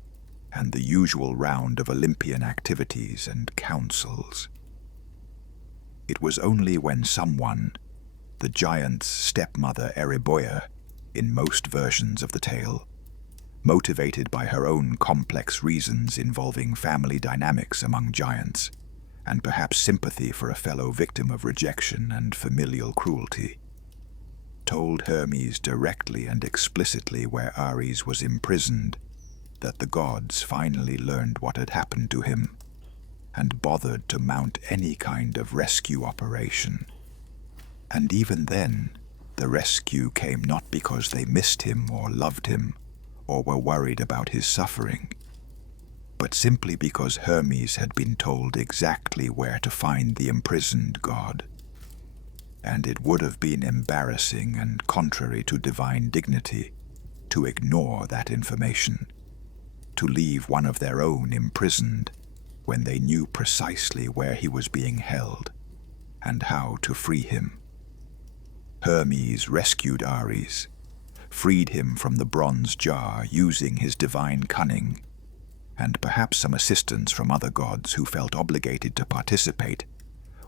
and the usual round of Olympian activities and councils. It was only when someone, the giant's stepmother Ereboia, in most versions of the tale, motivated by her own complex reasons involving family dynamics among giants, and perhaps sympathy for a fellow victim of rejection and familial cruelty, told Hermes directly and explicitly where Ares was imprisoned, that the gods finally learned what had happened to him, and bothered to mount any kind of rescue operation. And even then, the rescue came not because they missed him or loved him, or were worried about his suffering, but simply because Hermes had been told exactly where to find the imprisoned god. And it would have been embarrassing and contrary to divine dignity to ignore that information, to leave one of their own imprisoned when they knew precisely where he was being held and how to free him. Hermes rescued Ares, freed him from the bronze jar using his divine cunning, and perhaps some assistance from other gods who felt obligated to participate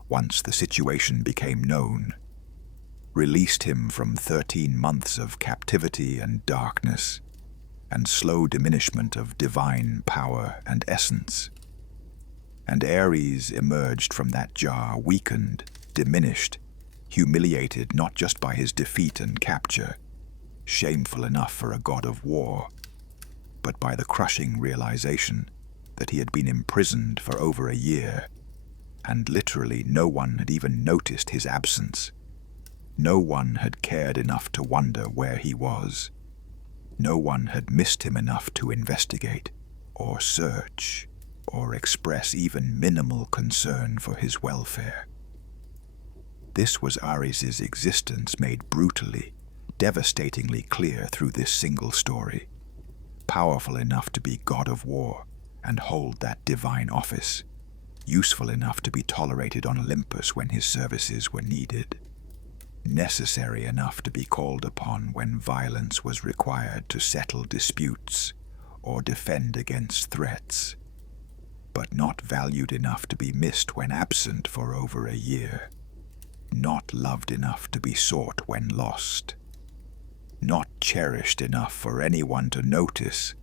once the situation became known, released him from 13 months of captivity and darkness, and slow diminishment of divine power and essence. And Ares emerged from that jar weakened, diminished, humiliated not just by his defeat and capture, shameful enough for a god of war, but by the crushing realization that he had been imprisoned for over a year, and literally no one had even noticed his absence. No one had cared enough to wonder where he was. No one had missed him enough to investigate, or search, or express even minimal concern for his welfare. This was Ares's existence made brutally, devastatingly clear through this single story, powerful enough to be god of war and hold that divine office, useful enough to be tolerated on Olympus when his services were needed, necessary enough to be called upon when violence was required to settle disputes or defend against threats, but not valued enough to be missed when absent for over a year, not loved enough to be sought when lost, not cherished enough for anyone to notice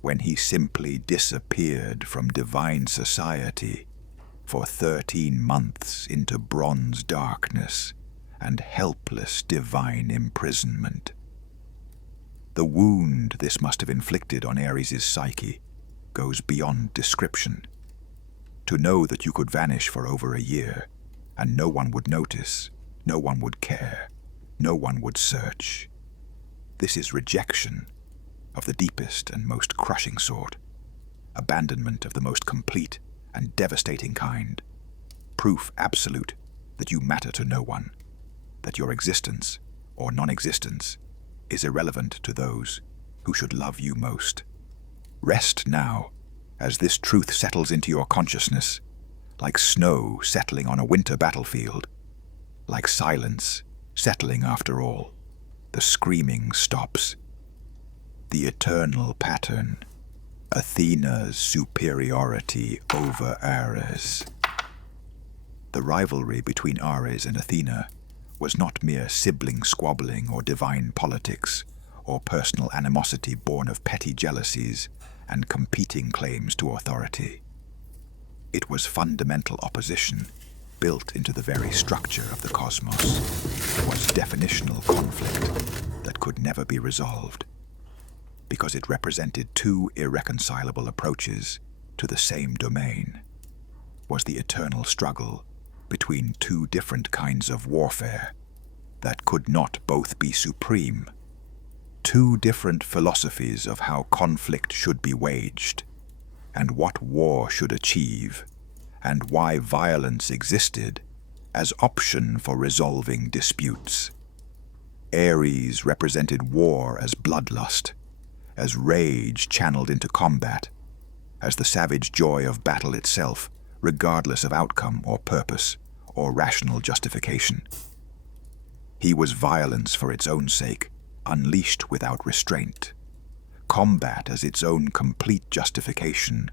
when he simply disappeared from divine society for 13 months into bronze darkness and helpless divine imprisonment. The wound this must have inflicted on Ares's psyche goes beyond description. To know that you could vanish for over a year and no one would notice, no one would care, no one would search. This is rejection of the deepest and most crushing sort, abandonment of the most complete and devastating kind, proof absolute that you matter to no one, that your existence or non-existence is irrelevant to those who should love you most. Rest now, as this truth settles into your consciousness, like snow settling on a winter battlefield, like silence settling after all. The screaming stops. The eternal pattern, Athena's superiority over Ares. The rivalry between Ares and Athena was not mere sibling squabbling or divine politics, or personal animosity born of petty jealousies and competing claims to authority. It was fundamental opposition, built into the very structure of the cosmos, was definitional conflict that could never be resolved, because it represented two irreconcilable approaches to the same domain. Was the eternal struggle between two different kinds of warfare that could not both be supreme, two different philosophies of how conflict should be waged, and what war should achieve, and why violence existed as option for resolving disputes. Ares represented war as bloodlust, as rage channeled into combat, as the savage joy of battle itself, regardless of outcome or purpose or rational justification. He was violence for its own sake, unleashed without restraint. Combat as its own complete justification,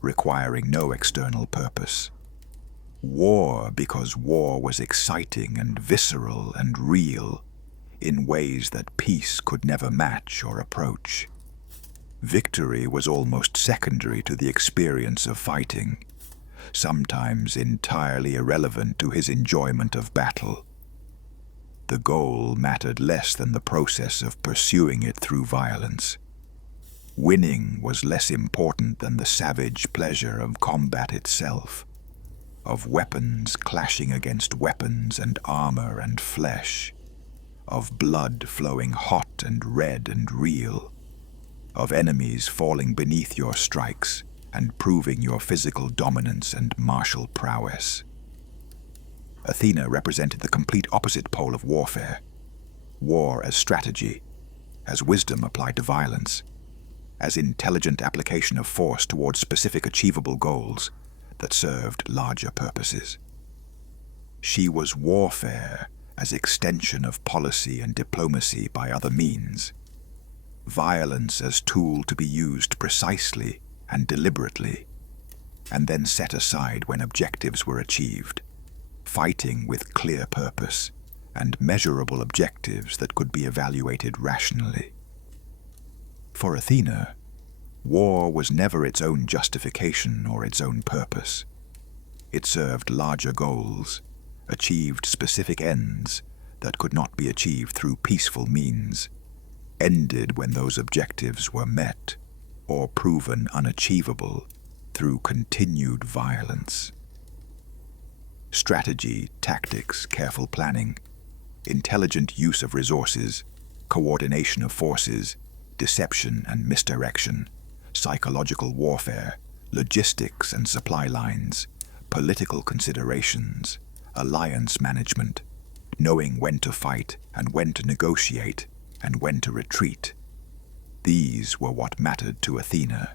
requiring no external purpose. War because war was exciting and visceral and real, in ways that peace could never match or approach. Victory was almost secondary to the experience of fighting, sometimes entirely irrelevant to his enjoyment of battle. The goal mattered less than the process of pursuing it through violence. Winning was less important than the savage pleasure of combat itself, of weapons clashing against weapons and armor and flesh, of blood flowing hot and red and real, of enemies falling beneath your strikes and proving your physical dominance and martial prowess. Athena represented the complete opposite pole of warfare. War as strategy, as wisdom applied to violence, as intelligent application of force towards specific achievable goals that served larger purposes. She was warfare as extension of policy and diplomacy by other means, violence as tool to be used precisely and deliberately, and then set aside when objectives were achieved, fighting with clear purpose and measurable objectives that could be evaluated rationally. For Athena, war was never its own justification or its own purpose. It served larger goals, achieved specific ends that could not be achieved through peaceful means, ended when those objectives were met or proven unachievable through continued violence. Strategy, tactics, careful planning, intelligent use of resources, coordination of forces, deception and misdirection, psychological warfare, logistics and supply lines, political considerations, alliance management, knowing when to fight and when to negotiate and when to retreat. These were what mattered to Athena.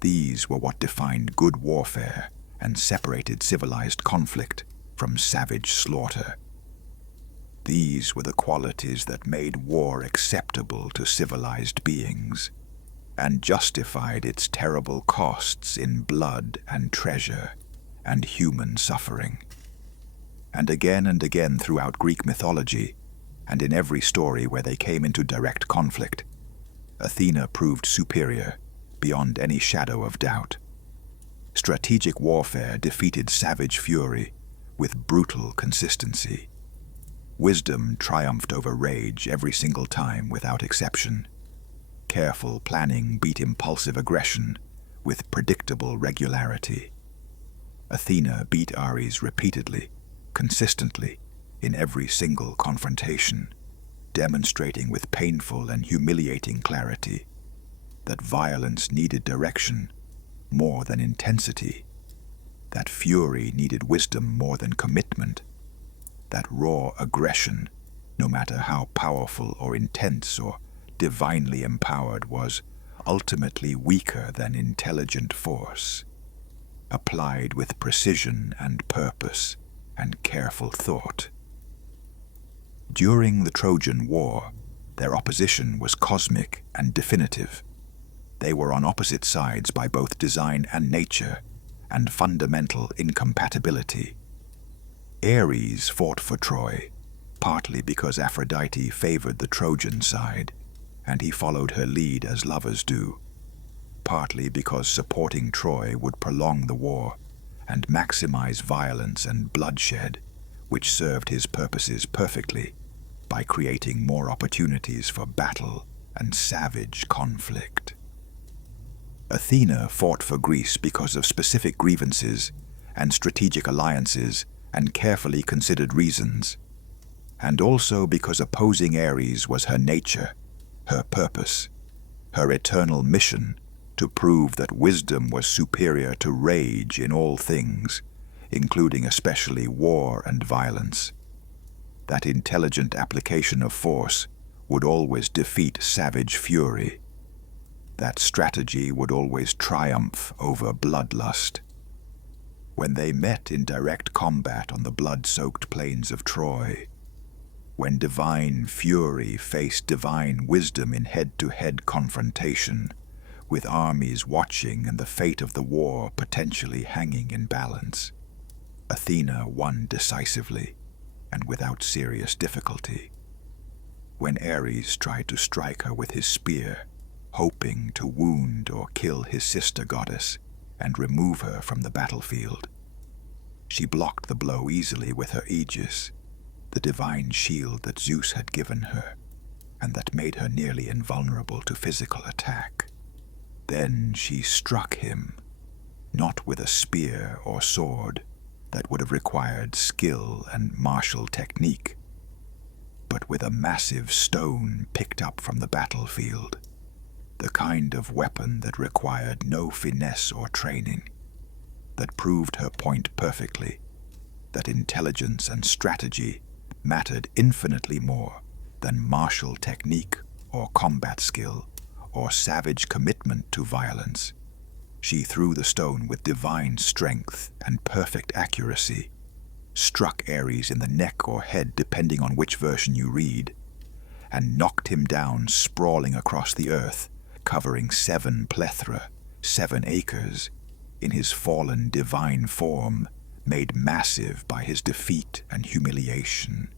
These were what defined good warfare and separated civilized conflict from savage slaughter. These were the qualities that made war acceptable to civilized beings and justified its terrible costs in blood and treasure and human suffering. And again throughout Greek mythology, and in every story where they came into direct conflict, Athena proved superior beyond any shadow of doubt. Strategic warfare defeated savage fury with brutal consistency. Wisdom triumphed over rage every single time without exception. Careful planning beat impulsive aggression with predictable regularity. Athena beat Ares repeatedly, consistently, in every single confrontation, demonstrating with painful and humiliating clarity that violence needed direction more than intensity, that fury needed wisdom more than commitment, that raw aggression, no matter how powerful or intense or divinely empowered, was ultimately weaker than intelligent force, applied with precision and purpose and careful thought. During the Trojan War, their opposition was cosmic and definitive. They were on opposite sides by both design and nature, and fundamental incompatibility. Ares fought for Troy, partly because Aphrodite favored the Trojan side, and he followed her lead as lovers do, partly because supporting Troy would prolong the war and maximize violence and bloodshed, which served his purposes perfectly by creating more opportunities for battle and savage conflict. Athena fought for Greece because of specific grievances and strategic alliances and carefully considered reasons, and also because opposing Ares was her nature, her purpose, her eternal mission to prove that wisdom was superior to rage in all things, including especially war and violence. That intelligent application of force would always defeat savage fury. That strategy would always triumph over bloodlust. When they met in direct combat on the blood-soaked plains of Troy, when divine fury faced divine wisdom in head-to-head confrontation, with armies watching and the fate of the war potentially hanging in balance, Athena won decisively and without serious difficulty. When Ares tried to strike her with his spear, hoping to wound or kill his sister goddess and remove her from the battlefield, she blocked the blow easily with her aegis, the divine shield that Zeus had given her, and that made her nearly invulnerable to physical attack. Then she struck him, not with a spear or sword that would have required skill and martial technique, but with a massive stone picked up from the battlefield, the kind of weapon that required no finesse or training, that proved her point perfectly, that intelligence and strategy mattered infinitely more than martial technique or combat skill or savage commitment to violence. She threw the stone with divine strength and perfect accuracy, struck Ares in the neck or head depending on which version you read, and knocked him down sprawling across the earth, covering 7 plethora, 7 acres, in his fallen divine form, made massive by his defeat and humiliation.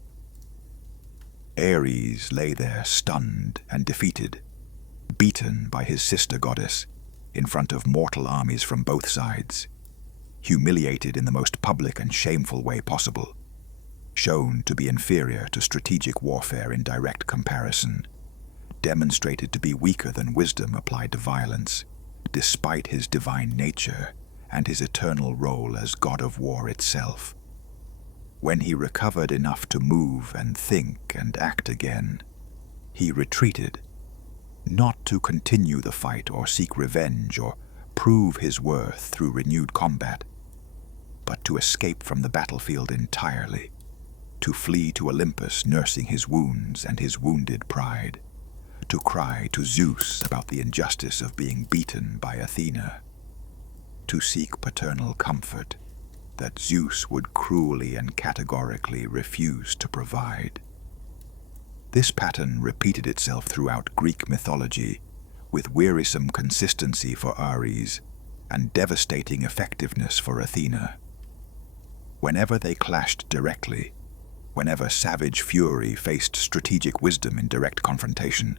Ares lay there stunned and defeated, beaten by his sister goddess, in front of mortal armies from both sides, humiliated in the most public and shameful way possible, shown to be inferior to strategic warfare in direct comparison, demonstrated to be weaker than wisdom applied to violence, despite his divine nature and his eternal role as god of war itself. When he recovered enough to move and think and act again, he retreated, not to continue the fight or seek revenge or prove his worth through renewed combat, but to escape from the battlefield entirely, to flee to Olympus nursing his wounds and his wounded pride, to cry to Zeus about the injustice of being beaten by Athena, to seek paternal comfort that Zeus would cruelly and categorically refuse to provide. This pattern repeated itself throughout Greek mythology, with wearisome consistency for Ares and devastating effectiveness for Athena. Whenever they clashed directly, whenever savage fury faced strategic wisdom in direct confrontation,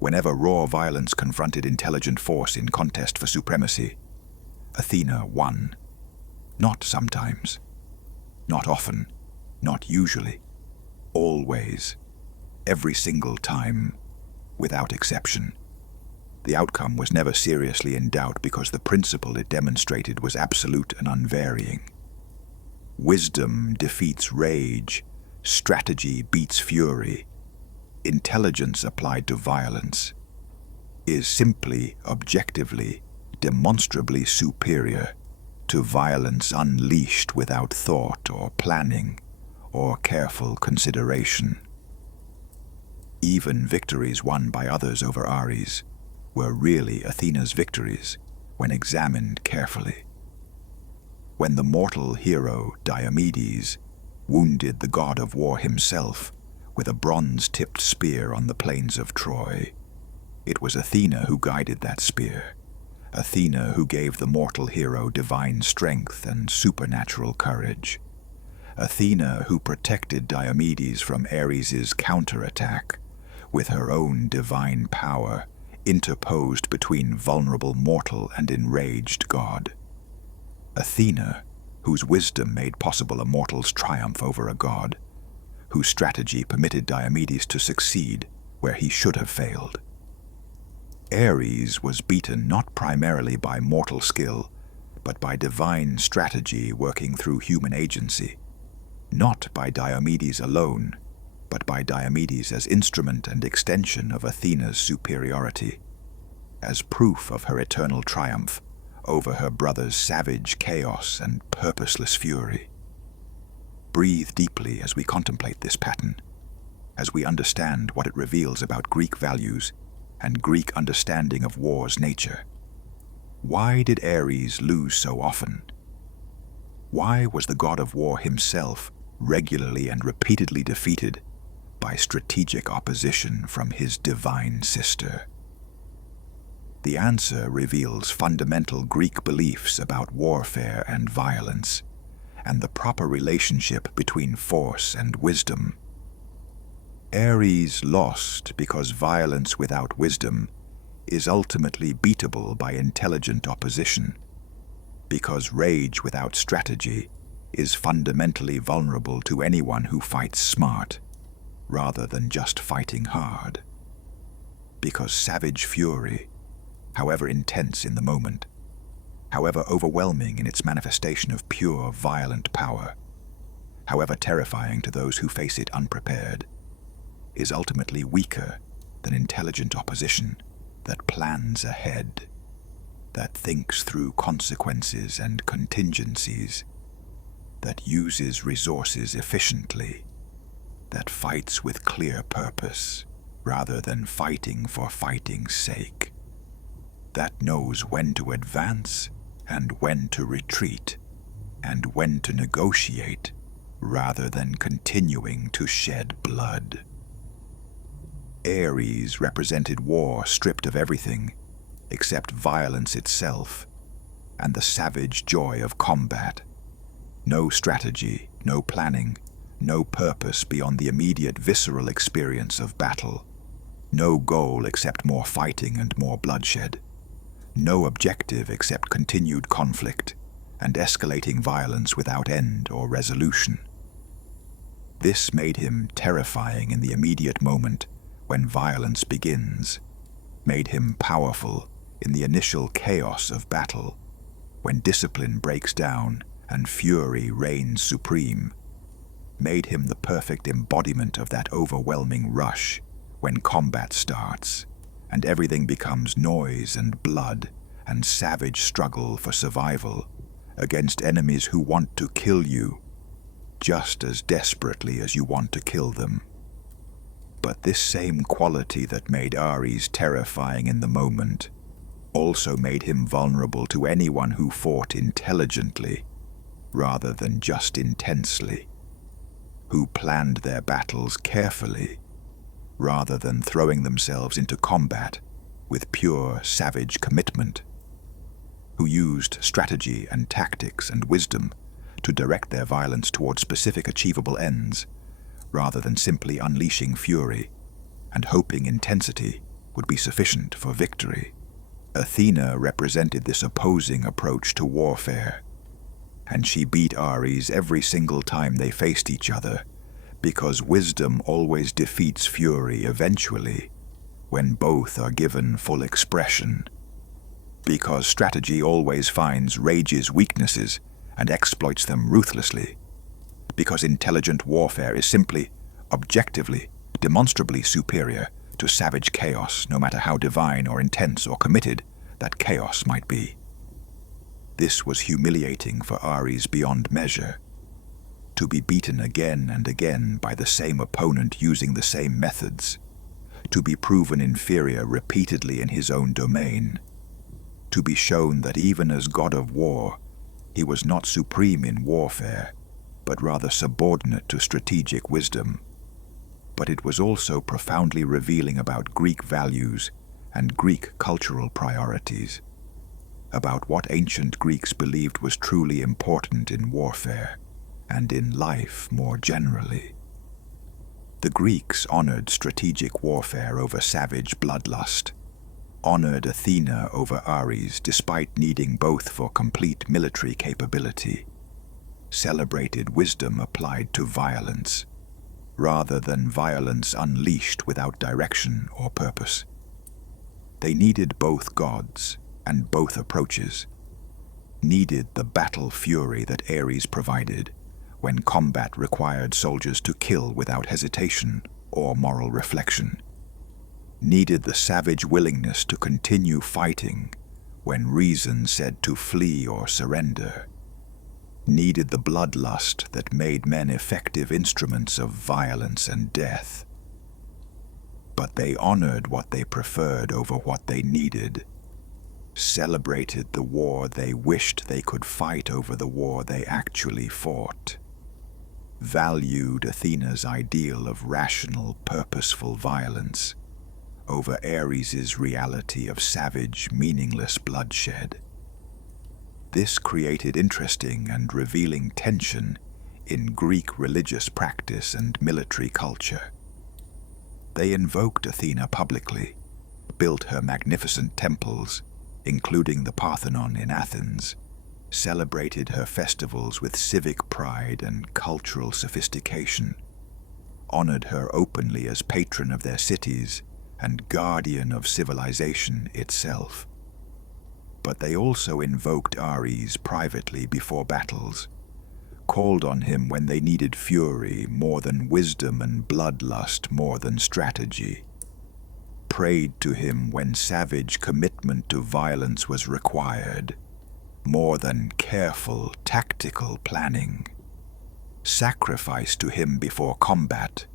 whenever raw violence confronted intelligent force in contest for supremacy, Athena won. Not sometimes, not often, not usually, always, every single time, without exception. The outcome was never seriously in doubt because the principle it demonstrated was absolute and unvarying. Wisdom defeats rage, strategy beats fury, intelligence applied to violence is simply, objectively, demonstrably superior to violence unleashed without thought or planning or careful consideration. Even victories won by others over Ares were really Athena's victories when examined carefully. When the mortal hero Diomedes wounded the god of war himself with a bronze-tipped spear on the plains of Troy, it was Athena who guided that spear, Athena who gave the mortal hero divine strength and supernatural courage, Athena who protected Diomedes from Ares's counterattack with her own divine power interposed between vulnerable mortal and enraged god. Athena whose wisdom made possible a mortal's triumph over a god, whose strategy permitted Diomedes to succeed where he should have failed. Ares was beaten not primarily by mortal skill, but by divine strategy working through human agency, not by Diomedes alone, but by Diomedes as instrument and extension of Athena's superiority, as proof of her eternal triumph over her brother's savage chaos and purposeless fury. Breathe deeply as we contemplate this pattern, as we understand what it reveals about Greek values and Greek understanding of war's nature. Why did Ares lose so often? Why was the god of war himself regularly and repeatedly defeated by strategic opposition from his divine sister? The answer reveals fundamental Greek beliefs about warfare and violence, and the proper relationship between force and wisdom. Ares lost because violence without wisdom is ultimately beatable by intelligent opposition, because rage without strategy is fundamentally vulnerable to anyone who fights smart, rather than just fighting hard. Because savage fury, however intense in the moment, however overwhelming in its manifestation of pure, violent power, however terrifying to those who face it unprepared, is ultimately weaker than intelligent opposition that plans ahead, that thinks through consequences and contingencies, that uses resources efficiently, that fights with clear purpose rather than fighting for fighting's sake, that knows when to advance and when to retreat, and when to negotiate rather than continuing to shed blood. Ares represented war stripped of everything except violence itself and the savage joy of combat. No strategy, no planning, no purpose beyond the immediate visceral experience of battle. No goal except more fighting and more bloodshed. No objective except continued conflict and escalating violence without end or resolution. This made him terrifying in the immediate moment when violence begins, made him powerful in the initial chaos of battle, when discipline breaks down and fury reigns supreme, made him the perfect embodiment of that overwhelming rush when combat starts, and everything becomes noise and blood and savage struggle for survival against enemies who want to kill you just as desperately as you want to kill them. But this same quality that made Ares terrifying in the moment also made him vulnerable to anyone who fought intelligently rather than just intensely, who planned their battles carefully rather than throwing themselves into combat with pure savage commitment, who used strategy and tactics and wisdom to direct their violence toward specific achievable ends, rather than simply unleashing fury and hoping intensity would be sufficient for victory. Athena represented this opposing approach to warfare, and she beat Ares every single time they faced each other, because wisdom always defeats fury eventually, when both are given full expression. Because strategy always finds rage's weaknesses and exploits them ruthlessly. Because intelligent warfare is simply, objectively, demonstrably superior to savage chaos, no matter how divine or intense or committed that chaos might be. This was humiliating for Ares beyond measure. To be beaten again and again by the same opponent using the same methods, to be proven inferior repeatedly in his own domain, to be shown that even as god of war, he was not supreme in warfare, but rather subordinate to strategic wisdom. But it was also profoundly revealing about Greek values and Greek cultural priorities, about what ancient Greeks believed was truly important in warfare and in life more generally. The Greeks honored strategic warfare over savage bloodlust, honored Athena over Ares despite needing both for complete military capability. celebrated wisdom applied to violence, rather than violence unleashed without direction or purpose. They needed both gods and both approaches, needed the battle fury that Ares provided when combat required soldiers to kill without hesitation or moral reflection, needed the savage willingness to continue fighting when reason said to flee or surrender, needed the bloodlust that made men effective instruments of violence and death. But they honored what they preferred over what they needed, celebrated the war they wished they could fight over the war they actually fought, valued Athena's ideal of rational, purposeful violence over Ares's reality of savage, meaningless bloodshed. This created interesting and revealing tension in Greek religious practice and military culture. They invoked Athena publicly, built her magnificent temples, including the Parthenon in Athens, celebrated her festivals with civic pride and cultural sophistication, honored her openly as patron of their cities and guardian of civilization itself. But they also invoked Ares privately before battles, called on him when they needed fury more than wisdom and bloodlust more than strategy, prayed to him when savage commitment to violence was required more than careful, tactical planning, sacrificed to him before combat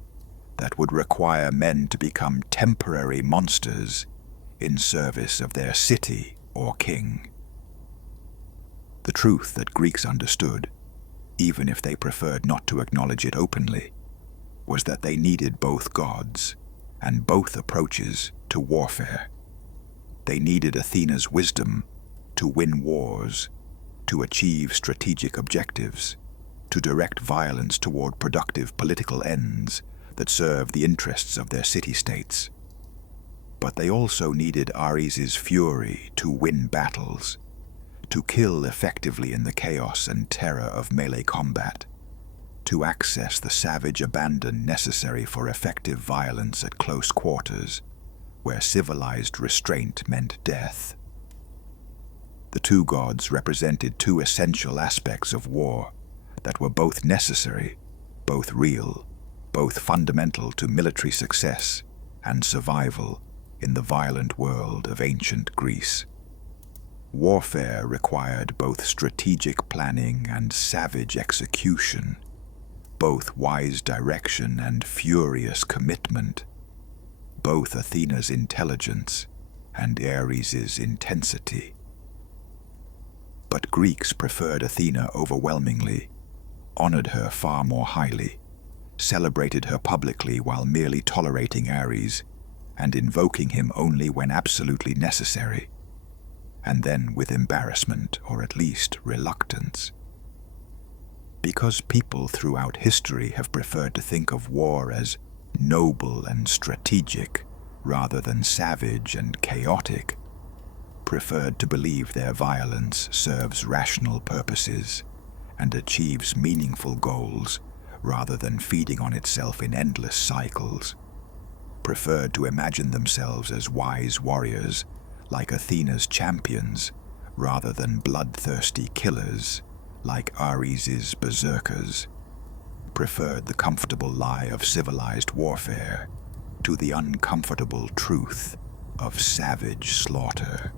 that would require men to become temporary monsters in service of their city or king. The truth that Greeks understood, even if they preferred not to acknowledge it openly, was that they needed both gods and both approaches to warfare. They needed Athena's wisdom to win wars, to achieve strategic objectives, to direct violence toward productive political ends that serve the interests of their city-states. But they also needed Ares's fury to win battles, to kill effectively in the chaos and terror of melee combat, to access the savage abandon necessary for effective violence at close quarters, where civilized restraint meant death. The two gods represented two essential aspects of war that were both necessary, both real, both fundamental to military success and survival in the violent world of ancient Greece. Warfare required both strategic planning and savage execution, both wise direction and furious commitment, both Athena's intelligence and Ares's intensity. But Greeks preferred Athena overwhelmingly, honored her far more highly, celebrated her publicly while merely tolerating Ares, and invoking him only when absolutely necessary, and then with embarrassment or at least reluctance. Because people throughout history have preferred to think of war as noble and strategic rather than savage and chaotic, preferred to believe their violence serves rational purposes and achieves meaningful goals rather than feeding on itself in endless cycles, preferred to imagine themselves as wise warriors like Athena's champions rather than bloodthirsty killers like Ares's berserkers, preferred the comfortable lie of civilized warfare to the uncomfortable truth of savage slaughter.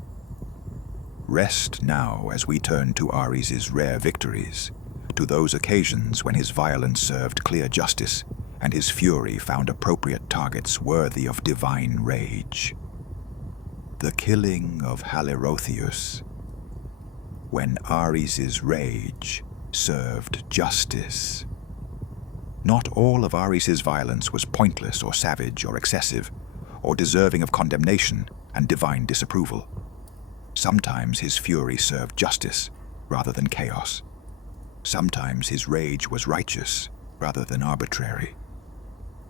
Rest now as we turn to Ares's rare victories, to those occasions when his violence served clear justice and his fury found appropriate targets worthy of divine rage. The killing of Halirotheus, when Ares's rage served justice. Not all of Ares's violence was pointless or savage or excessive, or deserving of condemnation and divine disapproval. Sometimes his fury served justice rather than chaos. Sometimes his rage was righteous rather than arbitrary.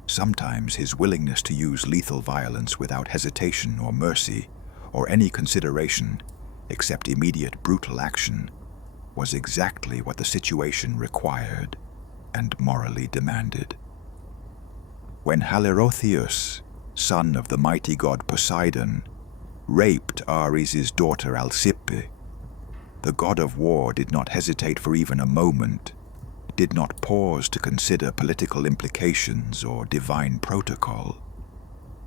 Sometimes his willingness to use lethal violence without hesitation or mercy or any consideration except immediate brutal action was exactly what the situation required and morally demanded. When Halirotheus, son of the mighty god Poseidon, raped Ares' daughter Alcippe, the god of war did not hesitate for even a moment, did not pause to consider political implications or divine protocol,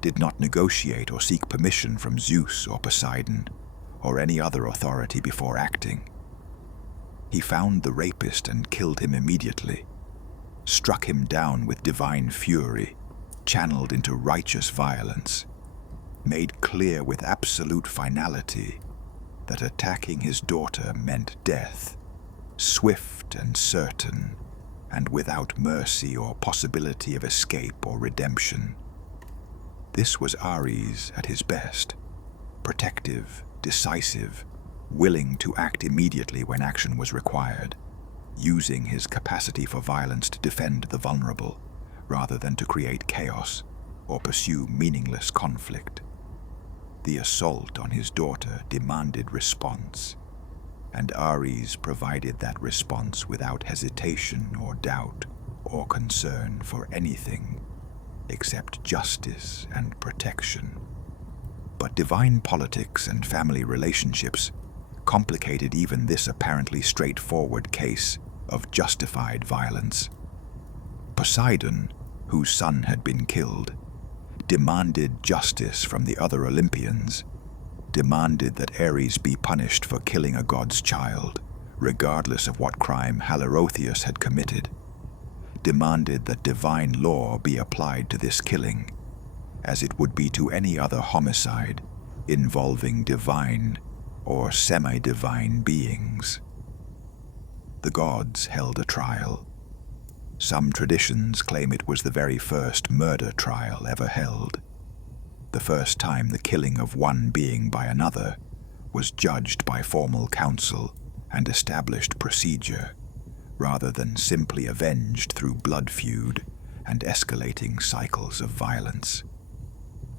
did not negotiate or seek permission from Zeus or Poseidon or any other authority before acting. He found the rapist and killed him immediately, struck him down with divine fury, channeled into righteous violence, made clear with absolute finality that attacking his daughter meant death, swift and certain, and without mercy or possibility of escape or redemption. This was Ares at his best, protective, decisive, willing to act immediately when action was required, using his capacity for violence to defend the vulnerable, rather than to create chaos or pursue meaningless conflict. The assault on his daughter demanded response, and Ares provided that response without hesitation or doubt or concern for anything except justice and protection. But divine politics and family relationships complicated even this apparently straightforward case of justified violence. Poseidon, whose son had been killed, demanded justice from the other Olympians, demanded that Ares be punished for killing a god's child, regardless of what crime Halirotheus had committed, demanded that divine law be applied to this killing, as it would be to any other homicide involving divine or semi-divine beings. The gods held a trial. Some traditions claim it was the very first murder trial ever held, the first time the killing of one being by another was judged by formal council and established procedure, rather than simply avenged through blood feud and escalating cycles of violence.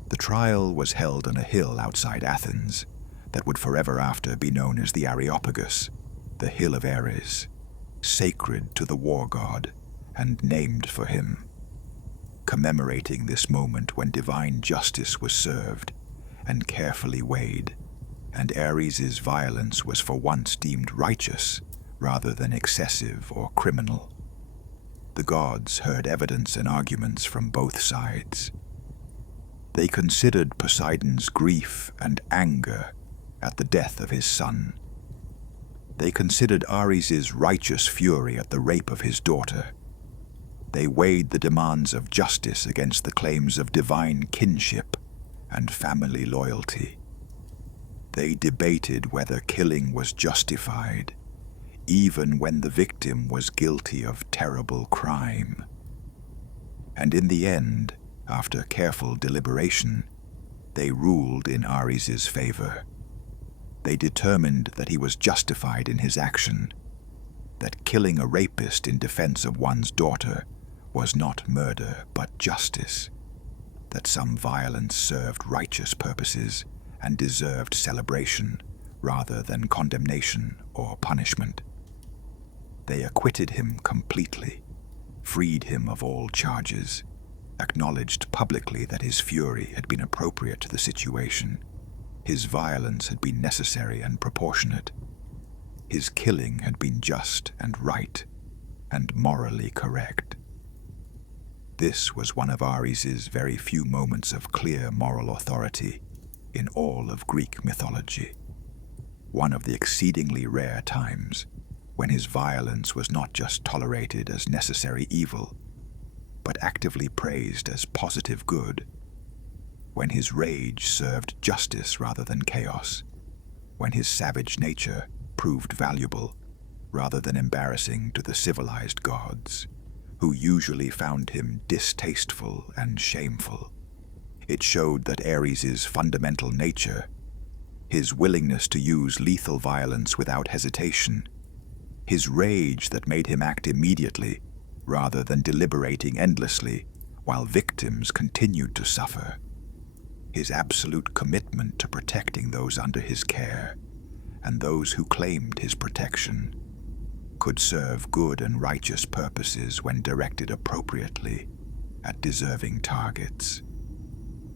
The trial was held on a hill outside Athens that would forever after be known as the Areopagus, the Hill of Ares, sacred to the war god and named for him, commemorating this moment when divine justice was served and carefully weighed, and Ares' violence was for once deemed righteous rather than excessive or criminal. The gods heard evidence and arguments from both sides. They considered Poseidon's grief and anger at the death of his son. They considered Ares' righteous fury at the rape of his daughter. They weighed the demands of justice against the claims of divine kinship and family loyalty. They debated whether killing was justified, even when the victim was guilty of terrible crime. And in the end, after careful deliberation, they ruled in Ares' favor. They determined that he was justified in his action, that killing a rapist in defense of one's daughter was not murder but justice, that some violence served righteous purposes and deserved celebration rather than condemnation or punishment. They acquitted him completely, freed him of all charges, acknowledged publicly that his fury had been appropriate to the situation, his violence had been necessary and proportionate, his killing had been just and right, and morally correct. This was one of Ares' very few moments of clear moral authority in all of Greek mythology, one of the exceedingly rare times when his violence was not just tolerated as necessary evil, but actively praised as positive good, when his rage served justice rather than chaos, when his savage nature proved valuable rather than embarrassing to the civilized gods, who usually found him distasteful and shameful. It showed that Ares' fundamental nature, his willingness to use lethal violence without hesitation, his rage that made him act immediately rather than deliberating endlessly while victims continued to suffer, his absolute commitment to protecting those under his care and those who claimed his protection, could serve good and righteous purposes when directed appropriately at deserving targets,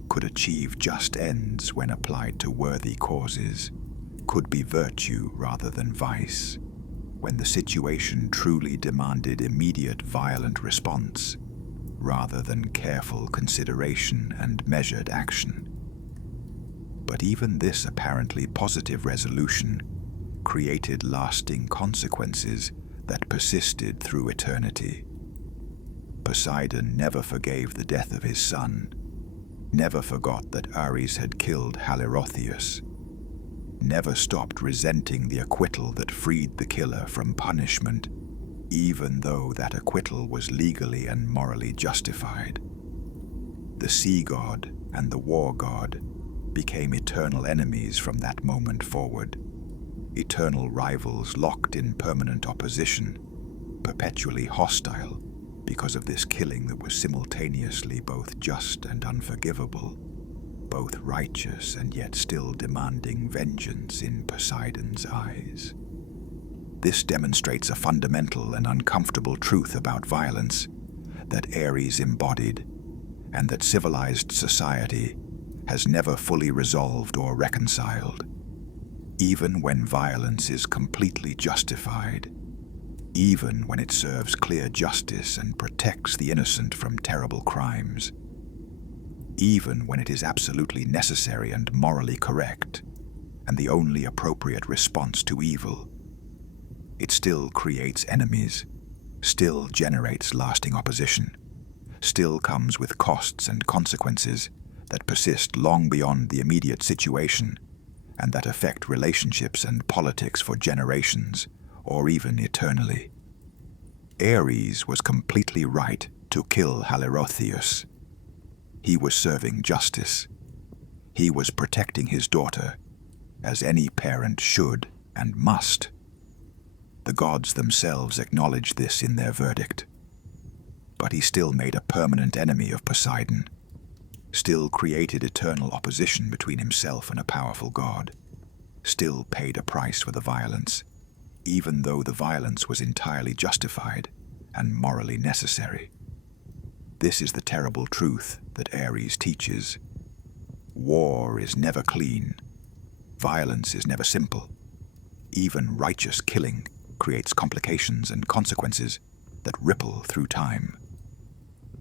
could achieve just ends when applied to worthy causes, could be virtue rather than vice, when the situation truly demanded immediate violent response rather than careful consideration and measured action. But even this apparently positive resolution created lasting consequences that persisted through eternity. Poseidon never forgave the death of his son, never forgot that Ares had killed Halirrhothios, never stopped resenting the acquittal that freed the killer from punishment, even though that acquittal was legally and morally justified. The sea god and the war god became eternal enemies from that moment forward, eternal rivals locked in permanent opposition, perpetually hostile because of this killing that was simultaneously both just and unforgivable, both righteous and yet still demanding vengeance in Poseidon's eyes. This demonstrates a fundamental and uncomfortable truth about violence that Ares embodied, and that civilized society has never fully resolved or reconciled. Even when violence is completely justified, even when it serves clear justice and protects the innocent from terrible crimes, even when it is absolutely necessary and morally correct, and the only appropriate response to evil, it still creates enemies, still generates lasting opposition, still comes with costs and consequences that persist long beyond the immediate situation and that affect relationships and politics for generations or even eternally. Ares was completely right to kill Halirrhothios. He was serving justice. He was protecting his daughter, as any parent should and must. The gods themselves acknowledged this in their verdict. But he still made a permanent enemy of Poseidon, still created eternal opposition between himself and a powerful god, still paid a price for the violence, even though the violence was entirely justified and morally necessary. This is the terrible truth that Ares teaches. War is never clean. Violence is never simple. Even righteous killing creates complications and consequences that ripple through time.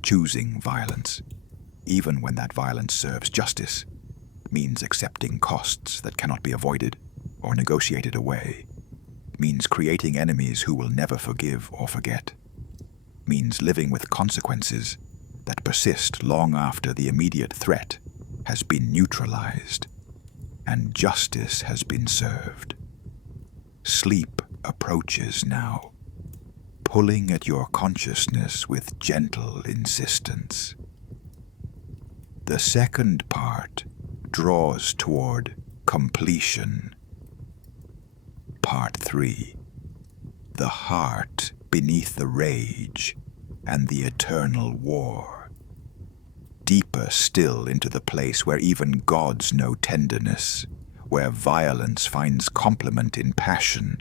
Choosing violence, even when that violence serves justice, means accepting costs that cannot be avoided or negotiated away, means creating enemies who will never forgive or forget, means living with consequences that persist long after the immediate threat has been neutralized and justice has been served. Sleep approaches now, pulling at your consciousness with gentle insistence. The second part draws toward completion. Part 3. The heart beneath the rage and the eternal war. Deeper still into the place where even gods know tenderness, where violence finds complement in passion,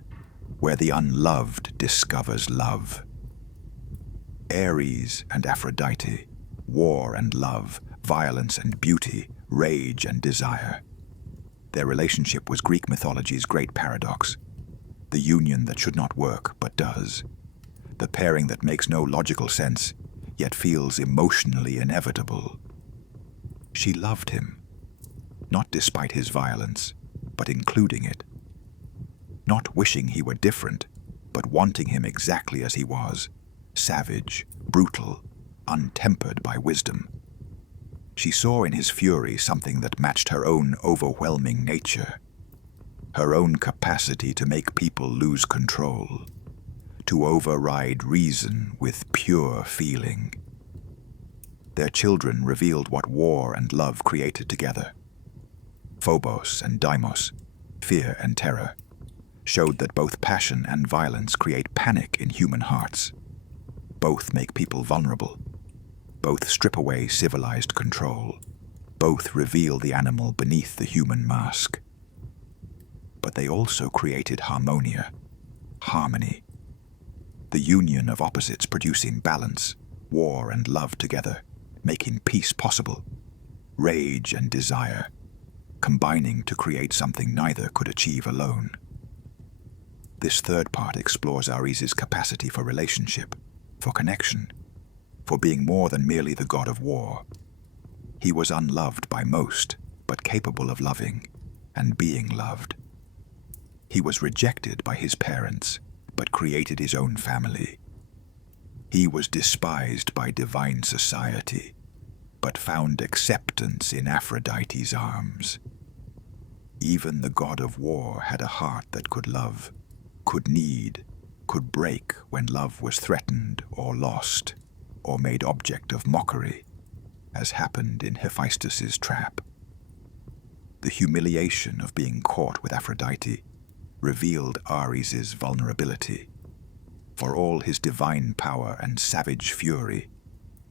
where the unloved discovers love. Ares and Aphrodite, war and love, violence and beauty, rage and desire. Their relationship was Greek mythology's great paradox, the union that should not work but does, the pairing that makes no logical sense yet feels emotionally inevitable. She loved him, not despite his violence, but including it. Not wishing he were different, but wanting him exactly as he was, savage, brutal, untempered by wisdom. She saw in his fury something that matched her own overwhelming nature, her own capacity to make people lose control, to override reason with pure feeling. Their children revealed what war and love created together. Phobos and Deimos, fear and terror, showed that both passion and violence create panic in human hearts. Both make people vulnerable. Both strip away civilized control. Both reveal the animal beneath the human mask. But they also created harmonia, harmony, the union of opposites producing balance, war and love together, making peace possible, rage and desire, combining to create something neither could achieve alone. This third part explores Ares' capacity for relationship, for connection, for being more than merely the god of war. He was unloved by most, but capable of loving and being loved. He was rejected by his parents, but created his own family. He was despised by divine society, but found acceptance in Aphrodite's arms. Even the god of war had a heart that could love, could need, could break when love was threatened or lost, or made object of mockery, as happened in Hephaestus's trap. The humiliation of being caught with Aphrodite revealed Ares's vulnerability. For all his divine power and savage fury,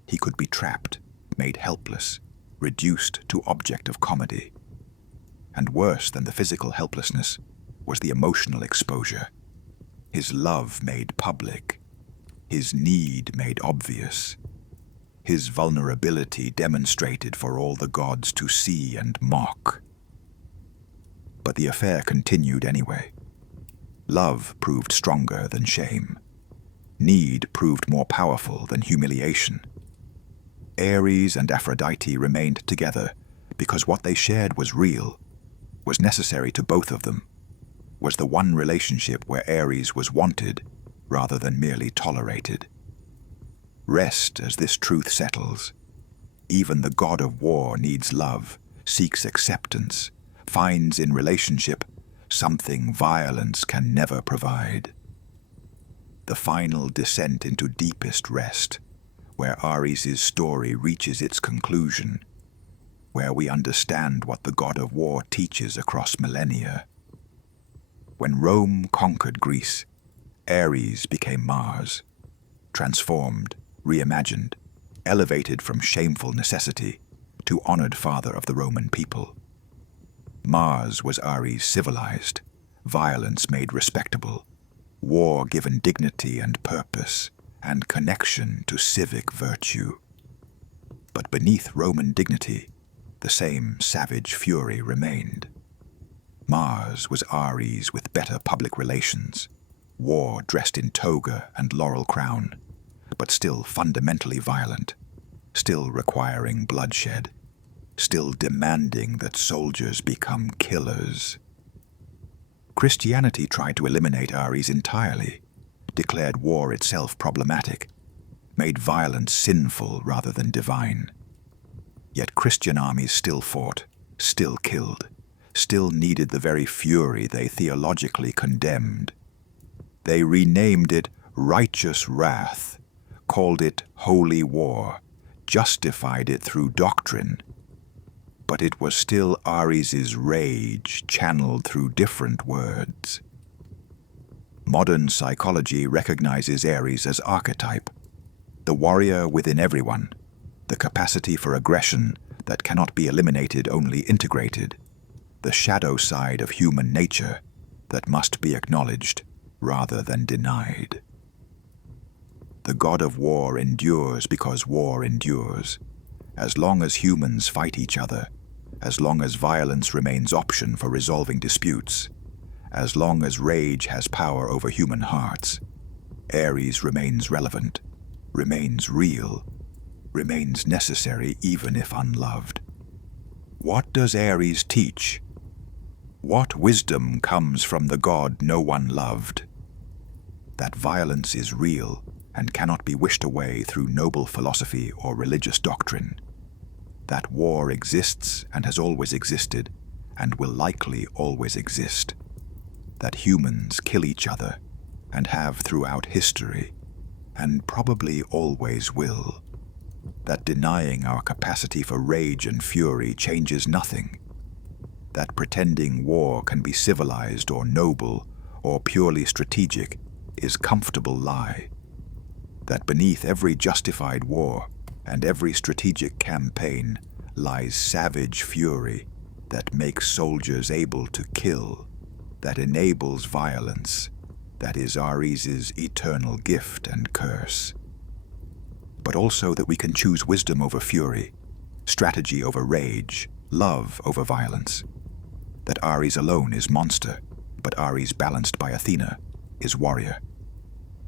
he could be trapped, made helpless, reduced to object of comedy. And worse than the physical helplessness was the emotional exposure. His love made public, his need made obvious, his vulnerability demonstrated for all the gods to see and mock. But the affair continued anyway. Love proved stronger than shame. Need proved more powerful than humiliation. Ares and Aphrodite remained together because what they shared was real, was necessary to both of them, was the one relationship where Ares was wanted rather than merely tolerated. Rest as this truth settles. Even the god of war needs love, seeks acceptance, finds in relationship something violence can never provide. The final descent into deepest rest, where Ares' story reaches its conclusion, where we understand what the god of war teaches across millennia. When Rome conquered Greece, Ares became Mars, transformed, reimagined, elevated from shameful necessity to honored father of the Roman people. Mars was Ares civilized, violence made respectable, war given dignity and purpose, and connection to civic virtue. But beneath Roman dignity, the same savage fury remained. Mars was Ares with better public relations, war dressed in toga and laurel crown, but still fundamentally violent, still requiring bloodshed, still demanding that soldiers become killers. Christianity tried to eliminate Ares entirely, declared war itself problematic, made violence sinful rather than divine. Yet Christian armies still fought, still killed, still needed the very fury they theologically condemned. They renamed it righteous wrath, called it holy war, justified it through doctrine. But it was still Ares' rage channeled through different words. Modern psychology recognizes Ares as archetype, the warrior within everyone, the capacity for aggression that cannot be eliminated, only integrated, the shadow side of human nature that must be acknowledged rather than denied. The god of war endures because war endures. As long as humans fight each other, as long as violence remains option for resolving disputes, as long as rage has power over human hearts, Ares remains relevant, remains real, remains necessary even if unloved. What does Ares teach? What wisdom comes from the god no one loved? That violence is real and cannot be wished away through noble philosophy or religious doctrine. That war exists and has always existed and will likely always exist. That humans kill each other and have throughout history and probably always will. That denying our capacity for rage and fury changes nothing. That pretending war can be civilized or noble or purely strategic is comfortable lie. That beneath every justified war and every strategic campaign lies savage fury that makes soldiers able to kill, that enables violence, that is Ares' eternal gift and curse. But also that we can choose wisdom over fury, strategy over rage, love over violence. That Ares alone is monster, but Ares balanced by Athena is warrior.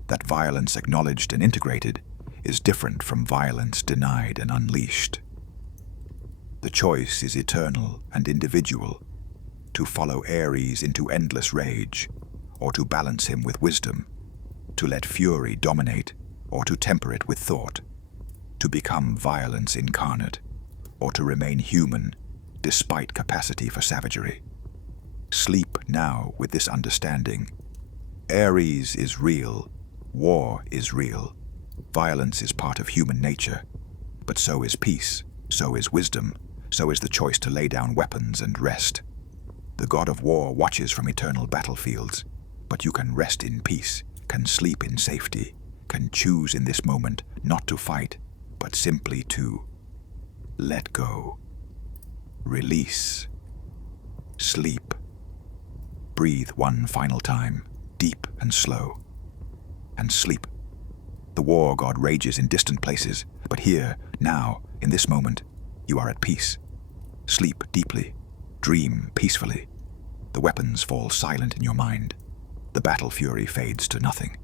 That violence acknowledged and integrated is different from violence denied and unleashed. The choice is eternal and individual, to follow Ares into endless rage, or to balance him with wisdom, to let fury dominate, or to temper it with thought, to become violence incarnate, or to remain human despite capacity for savagery. Sleep now with this understanding. Ares is real, war is real, violence is part of human nature, but so is peace, so is wisdom, so is the choice to lay down weapons and rest. The god of war watches from eternal battlefields, but you can rest in peace, can sleep in safety, can choose in this moment not to fight, but simply to let go, release, sleep. Breathe one final time, deep and slow, and sleep. The war god rages in distant places, but here, now, in this moment, you are at peace. Sleep deeply, dream peacefully. The weapons fall silent in your mind. The battle fury fades to nothing.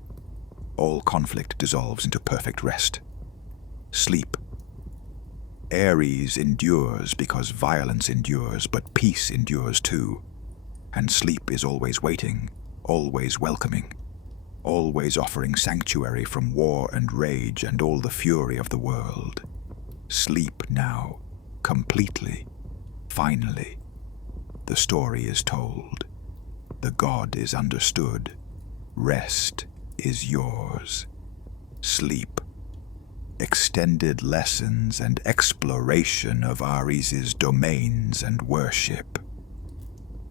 All conflict dissolves into perfect rest. Sleep. Ares endures because violence endures, but peace endures too. And sleep is always waiting, always welcoming, always offering sanctuary from war and rage and all the fury of the world. Sleep now, completely, finally. The story is told. The god is understood. Rest is yours. Sleep. Extended lessons and exploration of Ares' domains and worship.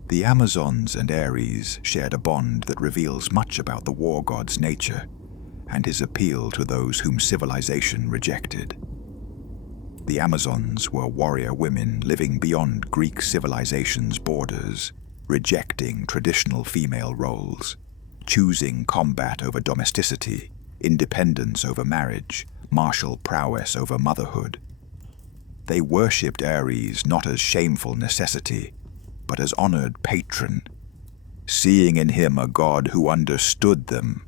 The Amazons and Ares shared a bond that reveals much about the war god's nature and his appeal to those whom civilization rejected. The Amazons were warrior women living beyond Greek civilization's borders, rejecting traditional female roles, choosing combat over domesticity, independence over marriage, martial prowess over motherhood. They worshipped Ares not as shameful necessity, but as honored patron, seeing in him a god who understood them,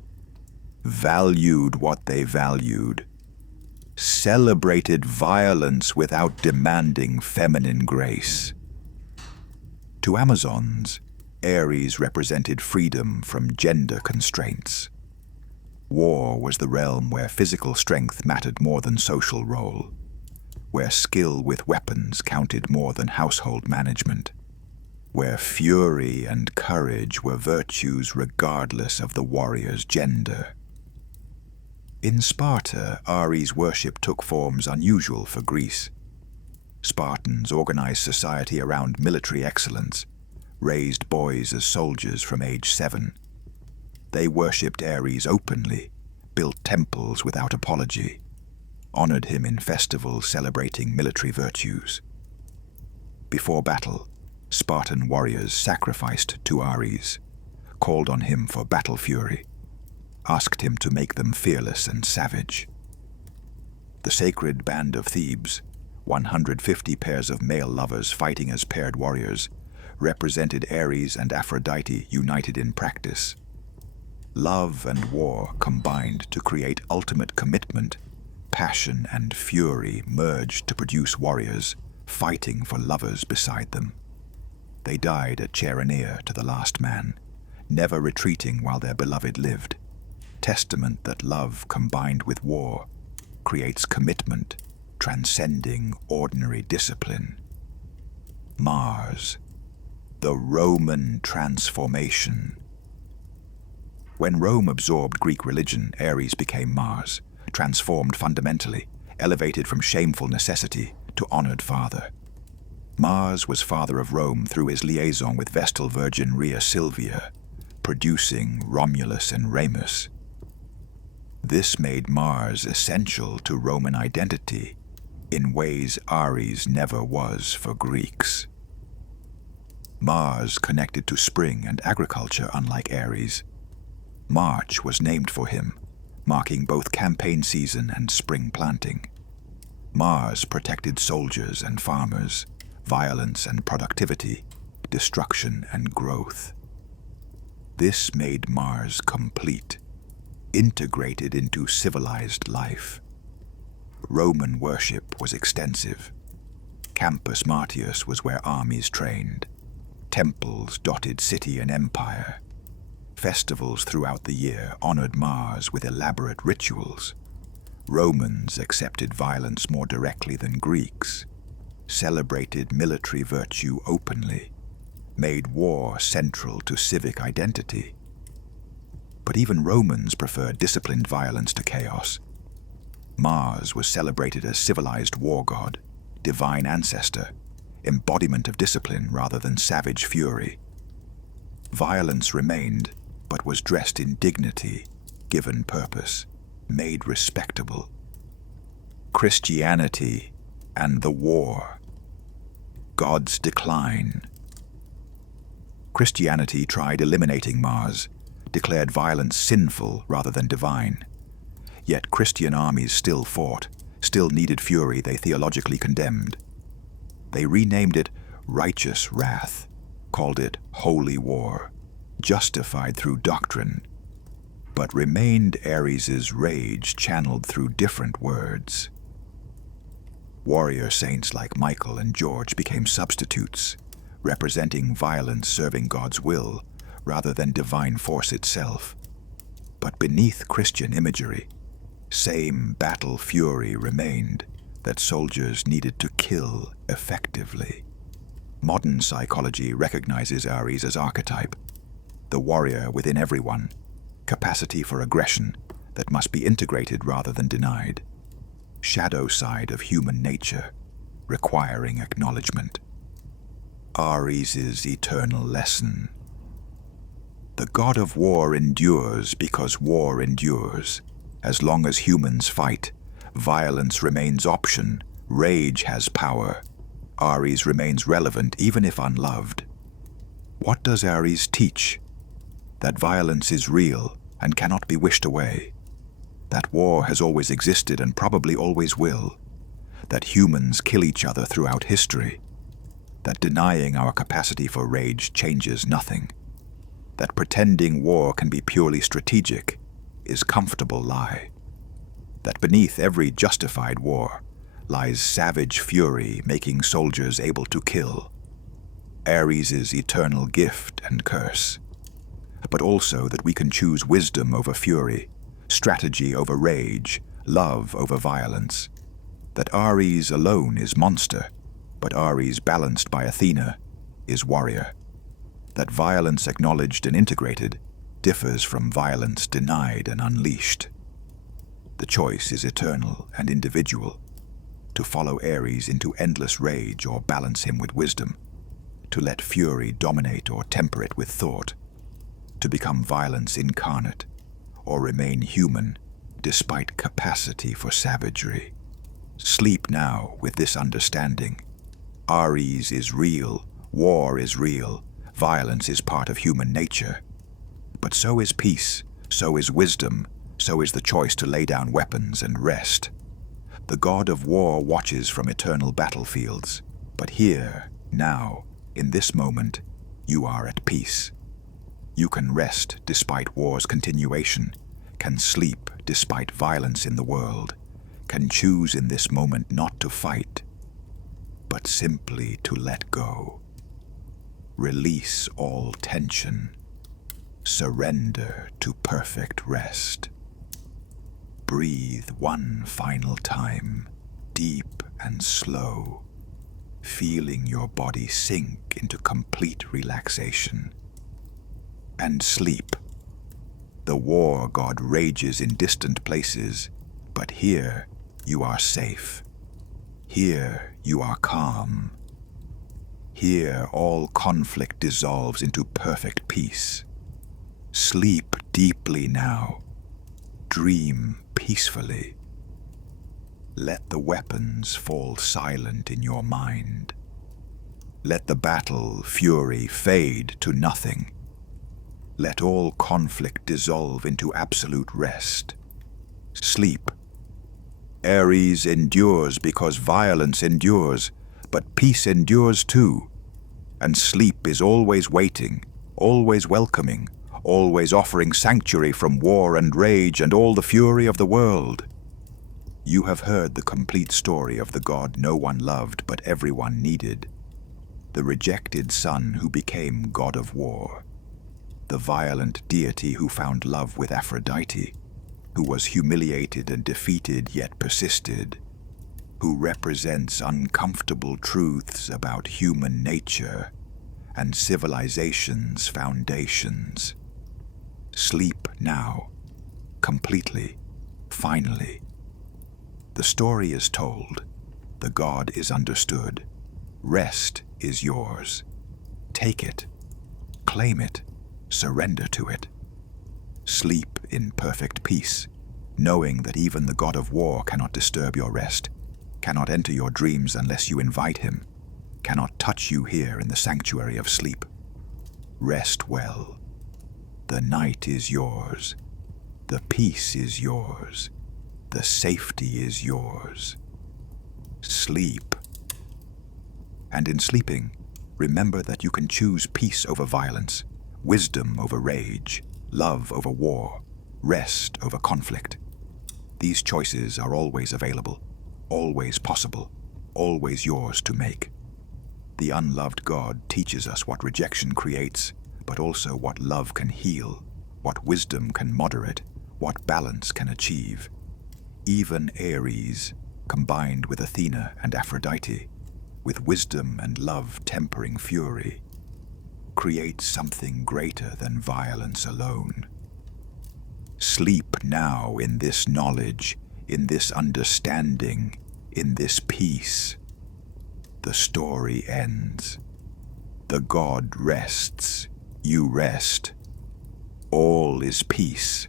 valued what they valued, celebrated violence without demanding feminine grace. To Amazons, Ares represented freedom from gender constraints. War was the realm where physical strength mattered more than social role, where skill with weapons counted more than household management, where fury and courage were virtues regardless of the warrior's gender. In Sparta, Ares worship took forms unusual for Greece. Spartans organized society around military excellence, raised boys as soldiers from age 7. They worshipped Ares openly, built temples without apology, honored him in festivals celebrating military virtues. Before battle, Spartan warriors sacrificed to Ares, called on him for battle fury, asked him to make them fearless and savage. The sacred band of Thebes, 150 pairs of male lovers fighting as paired warriors, represented Ares and Aphrodite united in practice. Love and war combined to create ultimate commitment. Passion and fury merged to produce warriors, fighting for lovers beside them. They died at Chaeronea to the last man, never retreating while their beloved lived. Testament that love combined with war creates commitment, transcending ordinary discipline. Mars, the Roman transformation. When Rome absorbed Greek religion, Ares became Mars, transformed fundamentally, elevated from shameful necessity to honored father. Mars was father of Rome through his liaison with Vestal Virgin Rhea Silvia, producing Romulus and Remus. This made Mars essential to Roman identity in ways Ares never was for Greeks. Mars connected to spring and agriculture unlike Ares. March was named for him, marking both campaign season and spring planting. Mars protected soldiers and farmers, violence and productivity, destruction and growth. This made Mars complete, integrated into civilized life. Roman worship was extensive. Campus Martius was where armies trained. Temples dotted city and empire. Festivals throughout the year honored Mars with elaborate rituals. Romans accepted violence more directly than Greeks, celebrated military virtue openly, made war central to civic identity. But even Romans preferred disciplined violence to chaos. Mars was celebrated as civilized war god, divine ancestor, embodiment of discipline rather than savage fury. Violence remained, but was dressed in dignity, given purpose, made respectable. Christianity and the war. God's decline. Christianity tried eliminating Mars, declared violence sinful rather than divine. Yet Christian armies still fought, still needed fury they theologically condemned. They renamed it righteous wrath, called it holy war, justified through doctrine, but remained Ares's rage channeled through different words. Warrior saints like Michael and George became substitutes, representing violence serving God's will rather than divine force itself. But beneath Christian imagery, same battle fury remained that soldiers needed to kill effectively. Modern psychology recognizes Ares as archetype, the warrior within everyone, capacity for aggression that must be integrated rather than denied, shadow side of human nature, requiring acknowledgement. Ares's eternal lesson. The god of war endures because war endures. As long as humans fight, violence remains option, rage has power. Ares remains relevant even if unloved. What does Ares teach? That violence is real and cannot be wished away. That war has always existed and probably always will. That humans kill each other throughout history. That denying our capacity for rage changes nothing. That pretending war can be purely strategic is comfortable lie. That beneath every justified war lies savage fury making soldiers able to kill. Ares's eternal gift and curse. But also that we can choose wisdom over fury, strategy over rage, love over violence. That Ares alone is monster, but Ares balanced by Athena is warrior. That violence acknowledged and integrated differs from violence denied and unleashed. The choice is eternal and individual, to follow Ares into endless rage or balance him with wisdom, to let fury dominate or temper it with thought, to become violence incarnate or remain human despite capacity for savagery. Sleep now with this understanding. Ares is real, war is real, violence is part of human nature. But so is peace, so is wisdom, so is the choice to lay down weapons and rest. The god of war watches from eternal battlefields, but here, now, in this moment, you are at peace. You can rest despite war's continuation, can sleep despite violence in the world, can choose in this moment not to fight, but simply to let go. Release all tension. Surrender to perfect rest. Breathe one final time, deep and slow, feeling your body sink into complete relaxation. And sleep. The war god rages in distant places, but here you are safe. Here you are calm. Here all conflict dissolves into perfect peace. Sleep deeply now. Dream peacefully. Let the weapons fall silent in your mind. Let the battle fury fade to nothing. Let all conflict dissolve into absolute rest. Sleep. Aries endures because violence endures, but peace endures too. And sleep is always waiting, always welcoming, always offering sanctuary from war and rage and all the fury of the world. You have heard the complete story of the God no one loved but everyone needed. The rejected son who became God of war. The violent deity who found love with Aphrodite, who was humiliated and defeated yet persisted, who represents uncomfortable truths about human nature and civilization's foundations. Sleep now, completely, finally. The story is told, the God is understood, rest is yours. Take it, claim it, surrender to it. Sleep in perfect peace, knowing that even the God of war cannot disturb your rest, cannot enter your dreams unless you invite him, cannot touch you here in the sanctuary of sleep. Rest well. The night is yours. The peace is yours. The safety is yours. Sleep. And in sleeping, remember that you can choose peace over violence, wisdom over rage, love over war, rest over conflict. These choices are always available, always possible, always yours to make. The unloved God teaches us what rejection creates, but also what love can heal, what wisdom can moderate, what balance can achieve. Even Aries, combined with Athena and Aphrodite, with wisdom and love tempering fury, creates something greater than violence alone. Sleep now in this knowledge, in this understanding, in this peace. The story ends. The God rests, you rest. All is peace,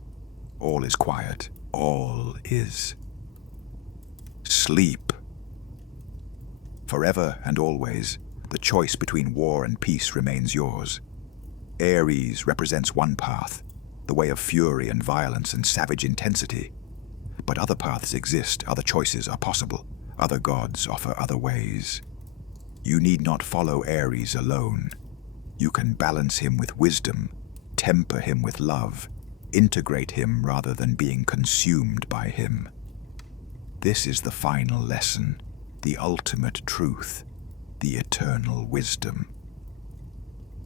all is quiet, all is sleep. Forever and always, the choice between war and peace remains yours. Aries represents one path, the way of fury and violence and savage intensity. But other paths exist, other choices are possible, other gods offer other ways. You need not follow Aries alone. You can balance him with wisdom, temper him with love, integrate him rather than being consumed by him. This is the final lesson, the ultimate truth, the eternal wisdom.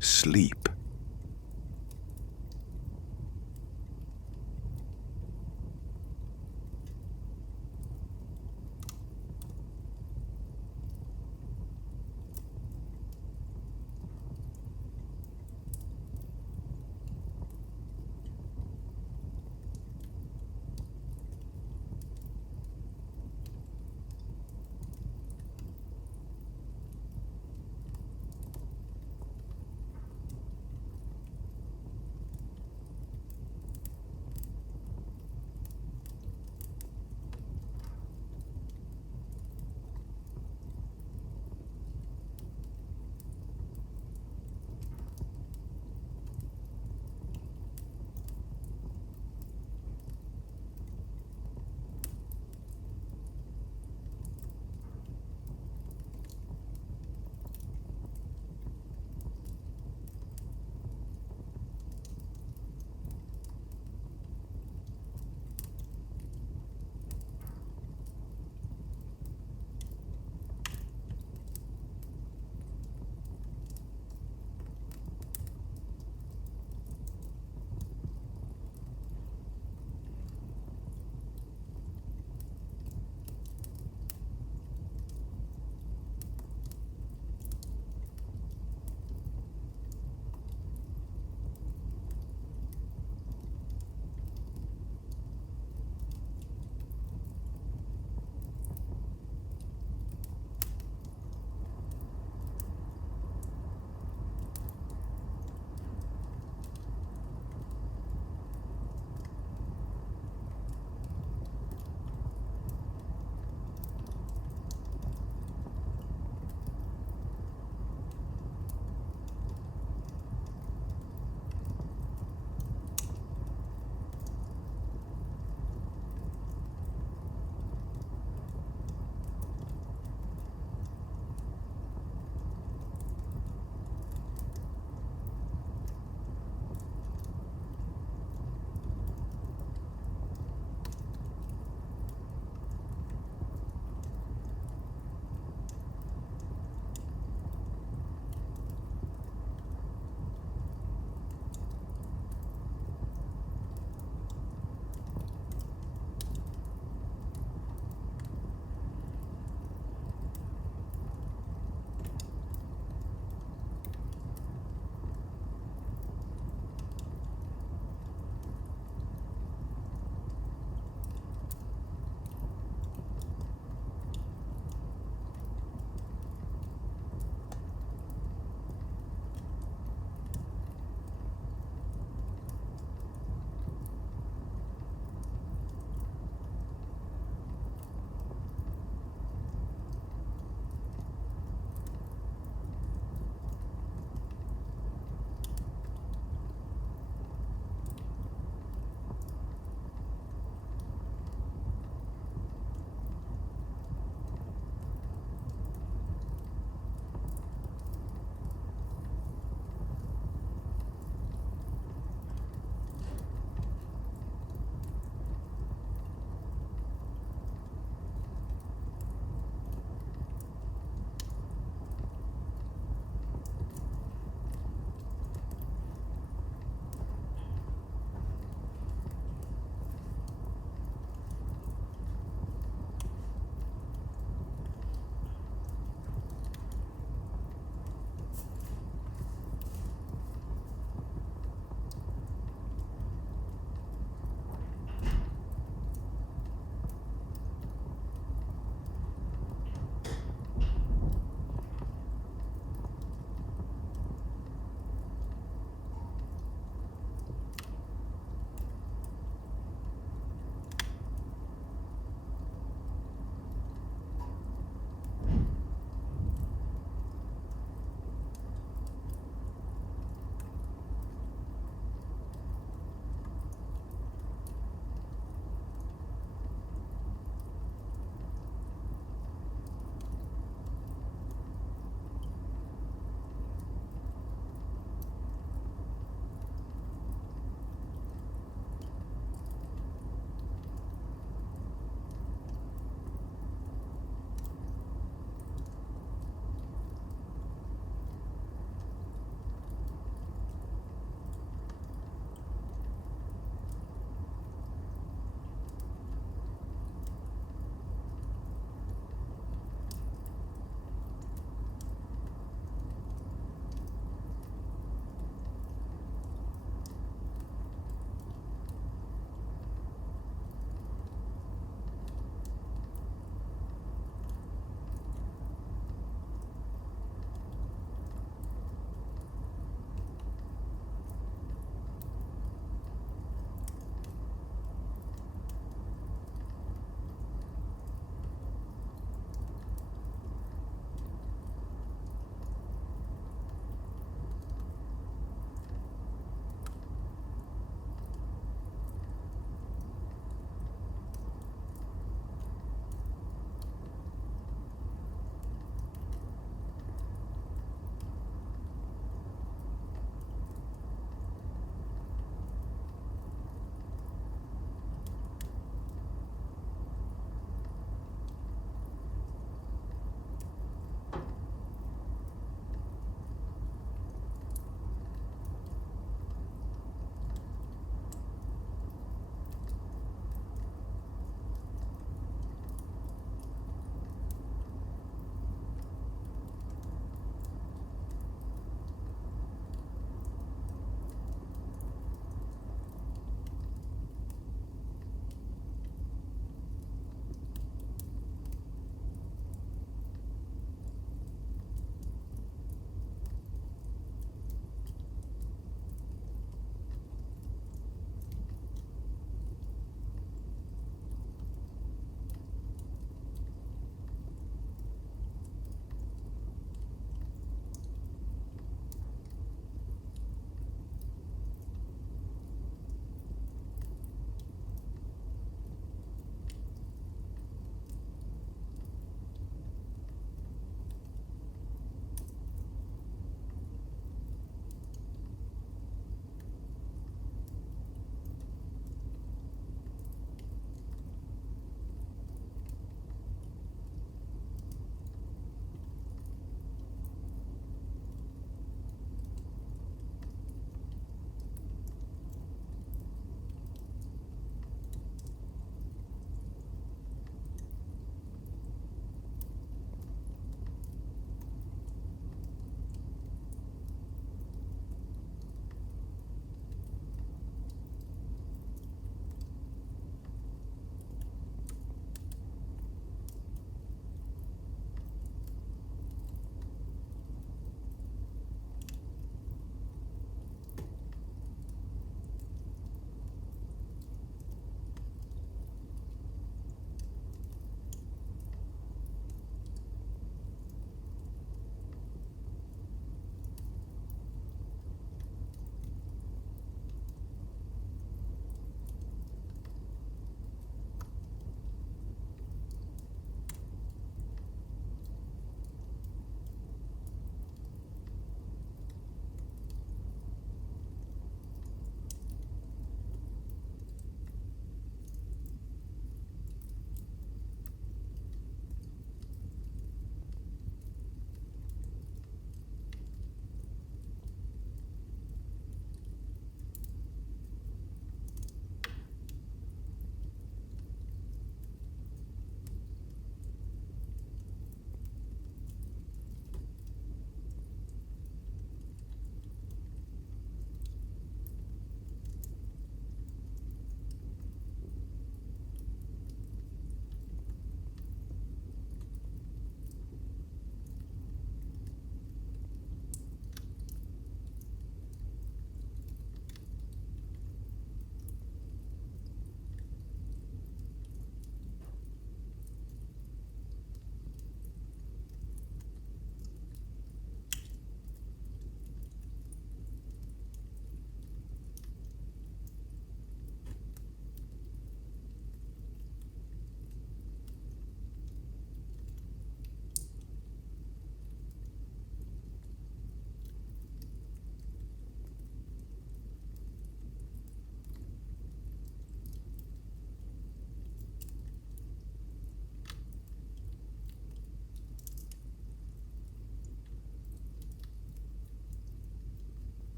Sleep.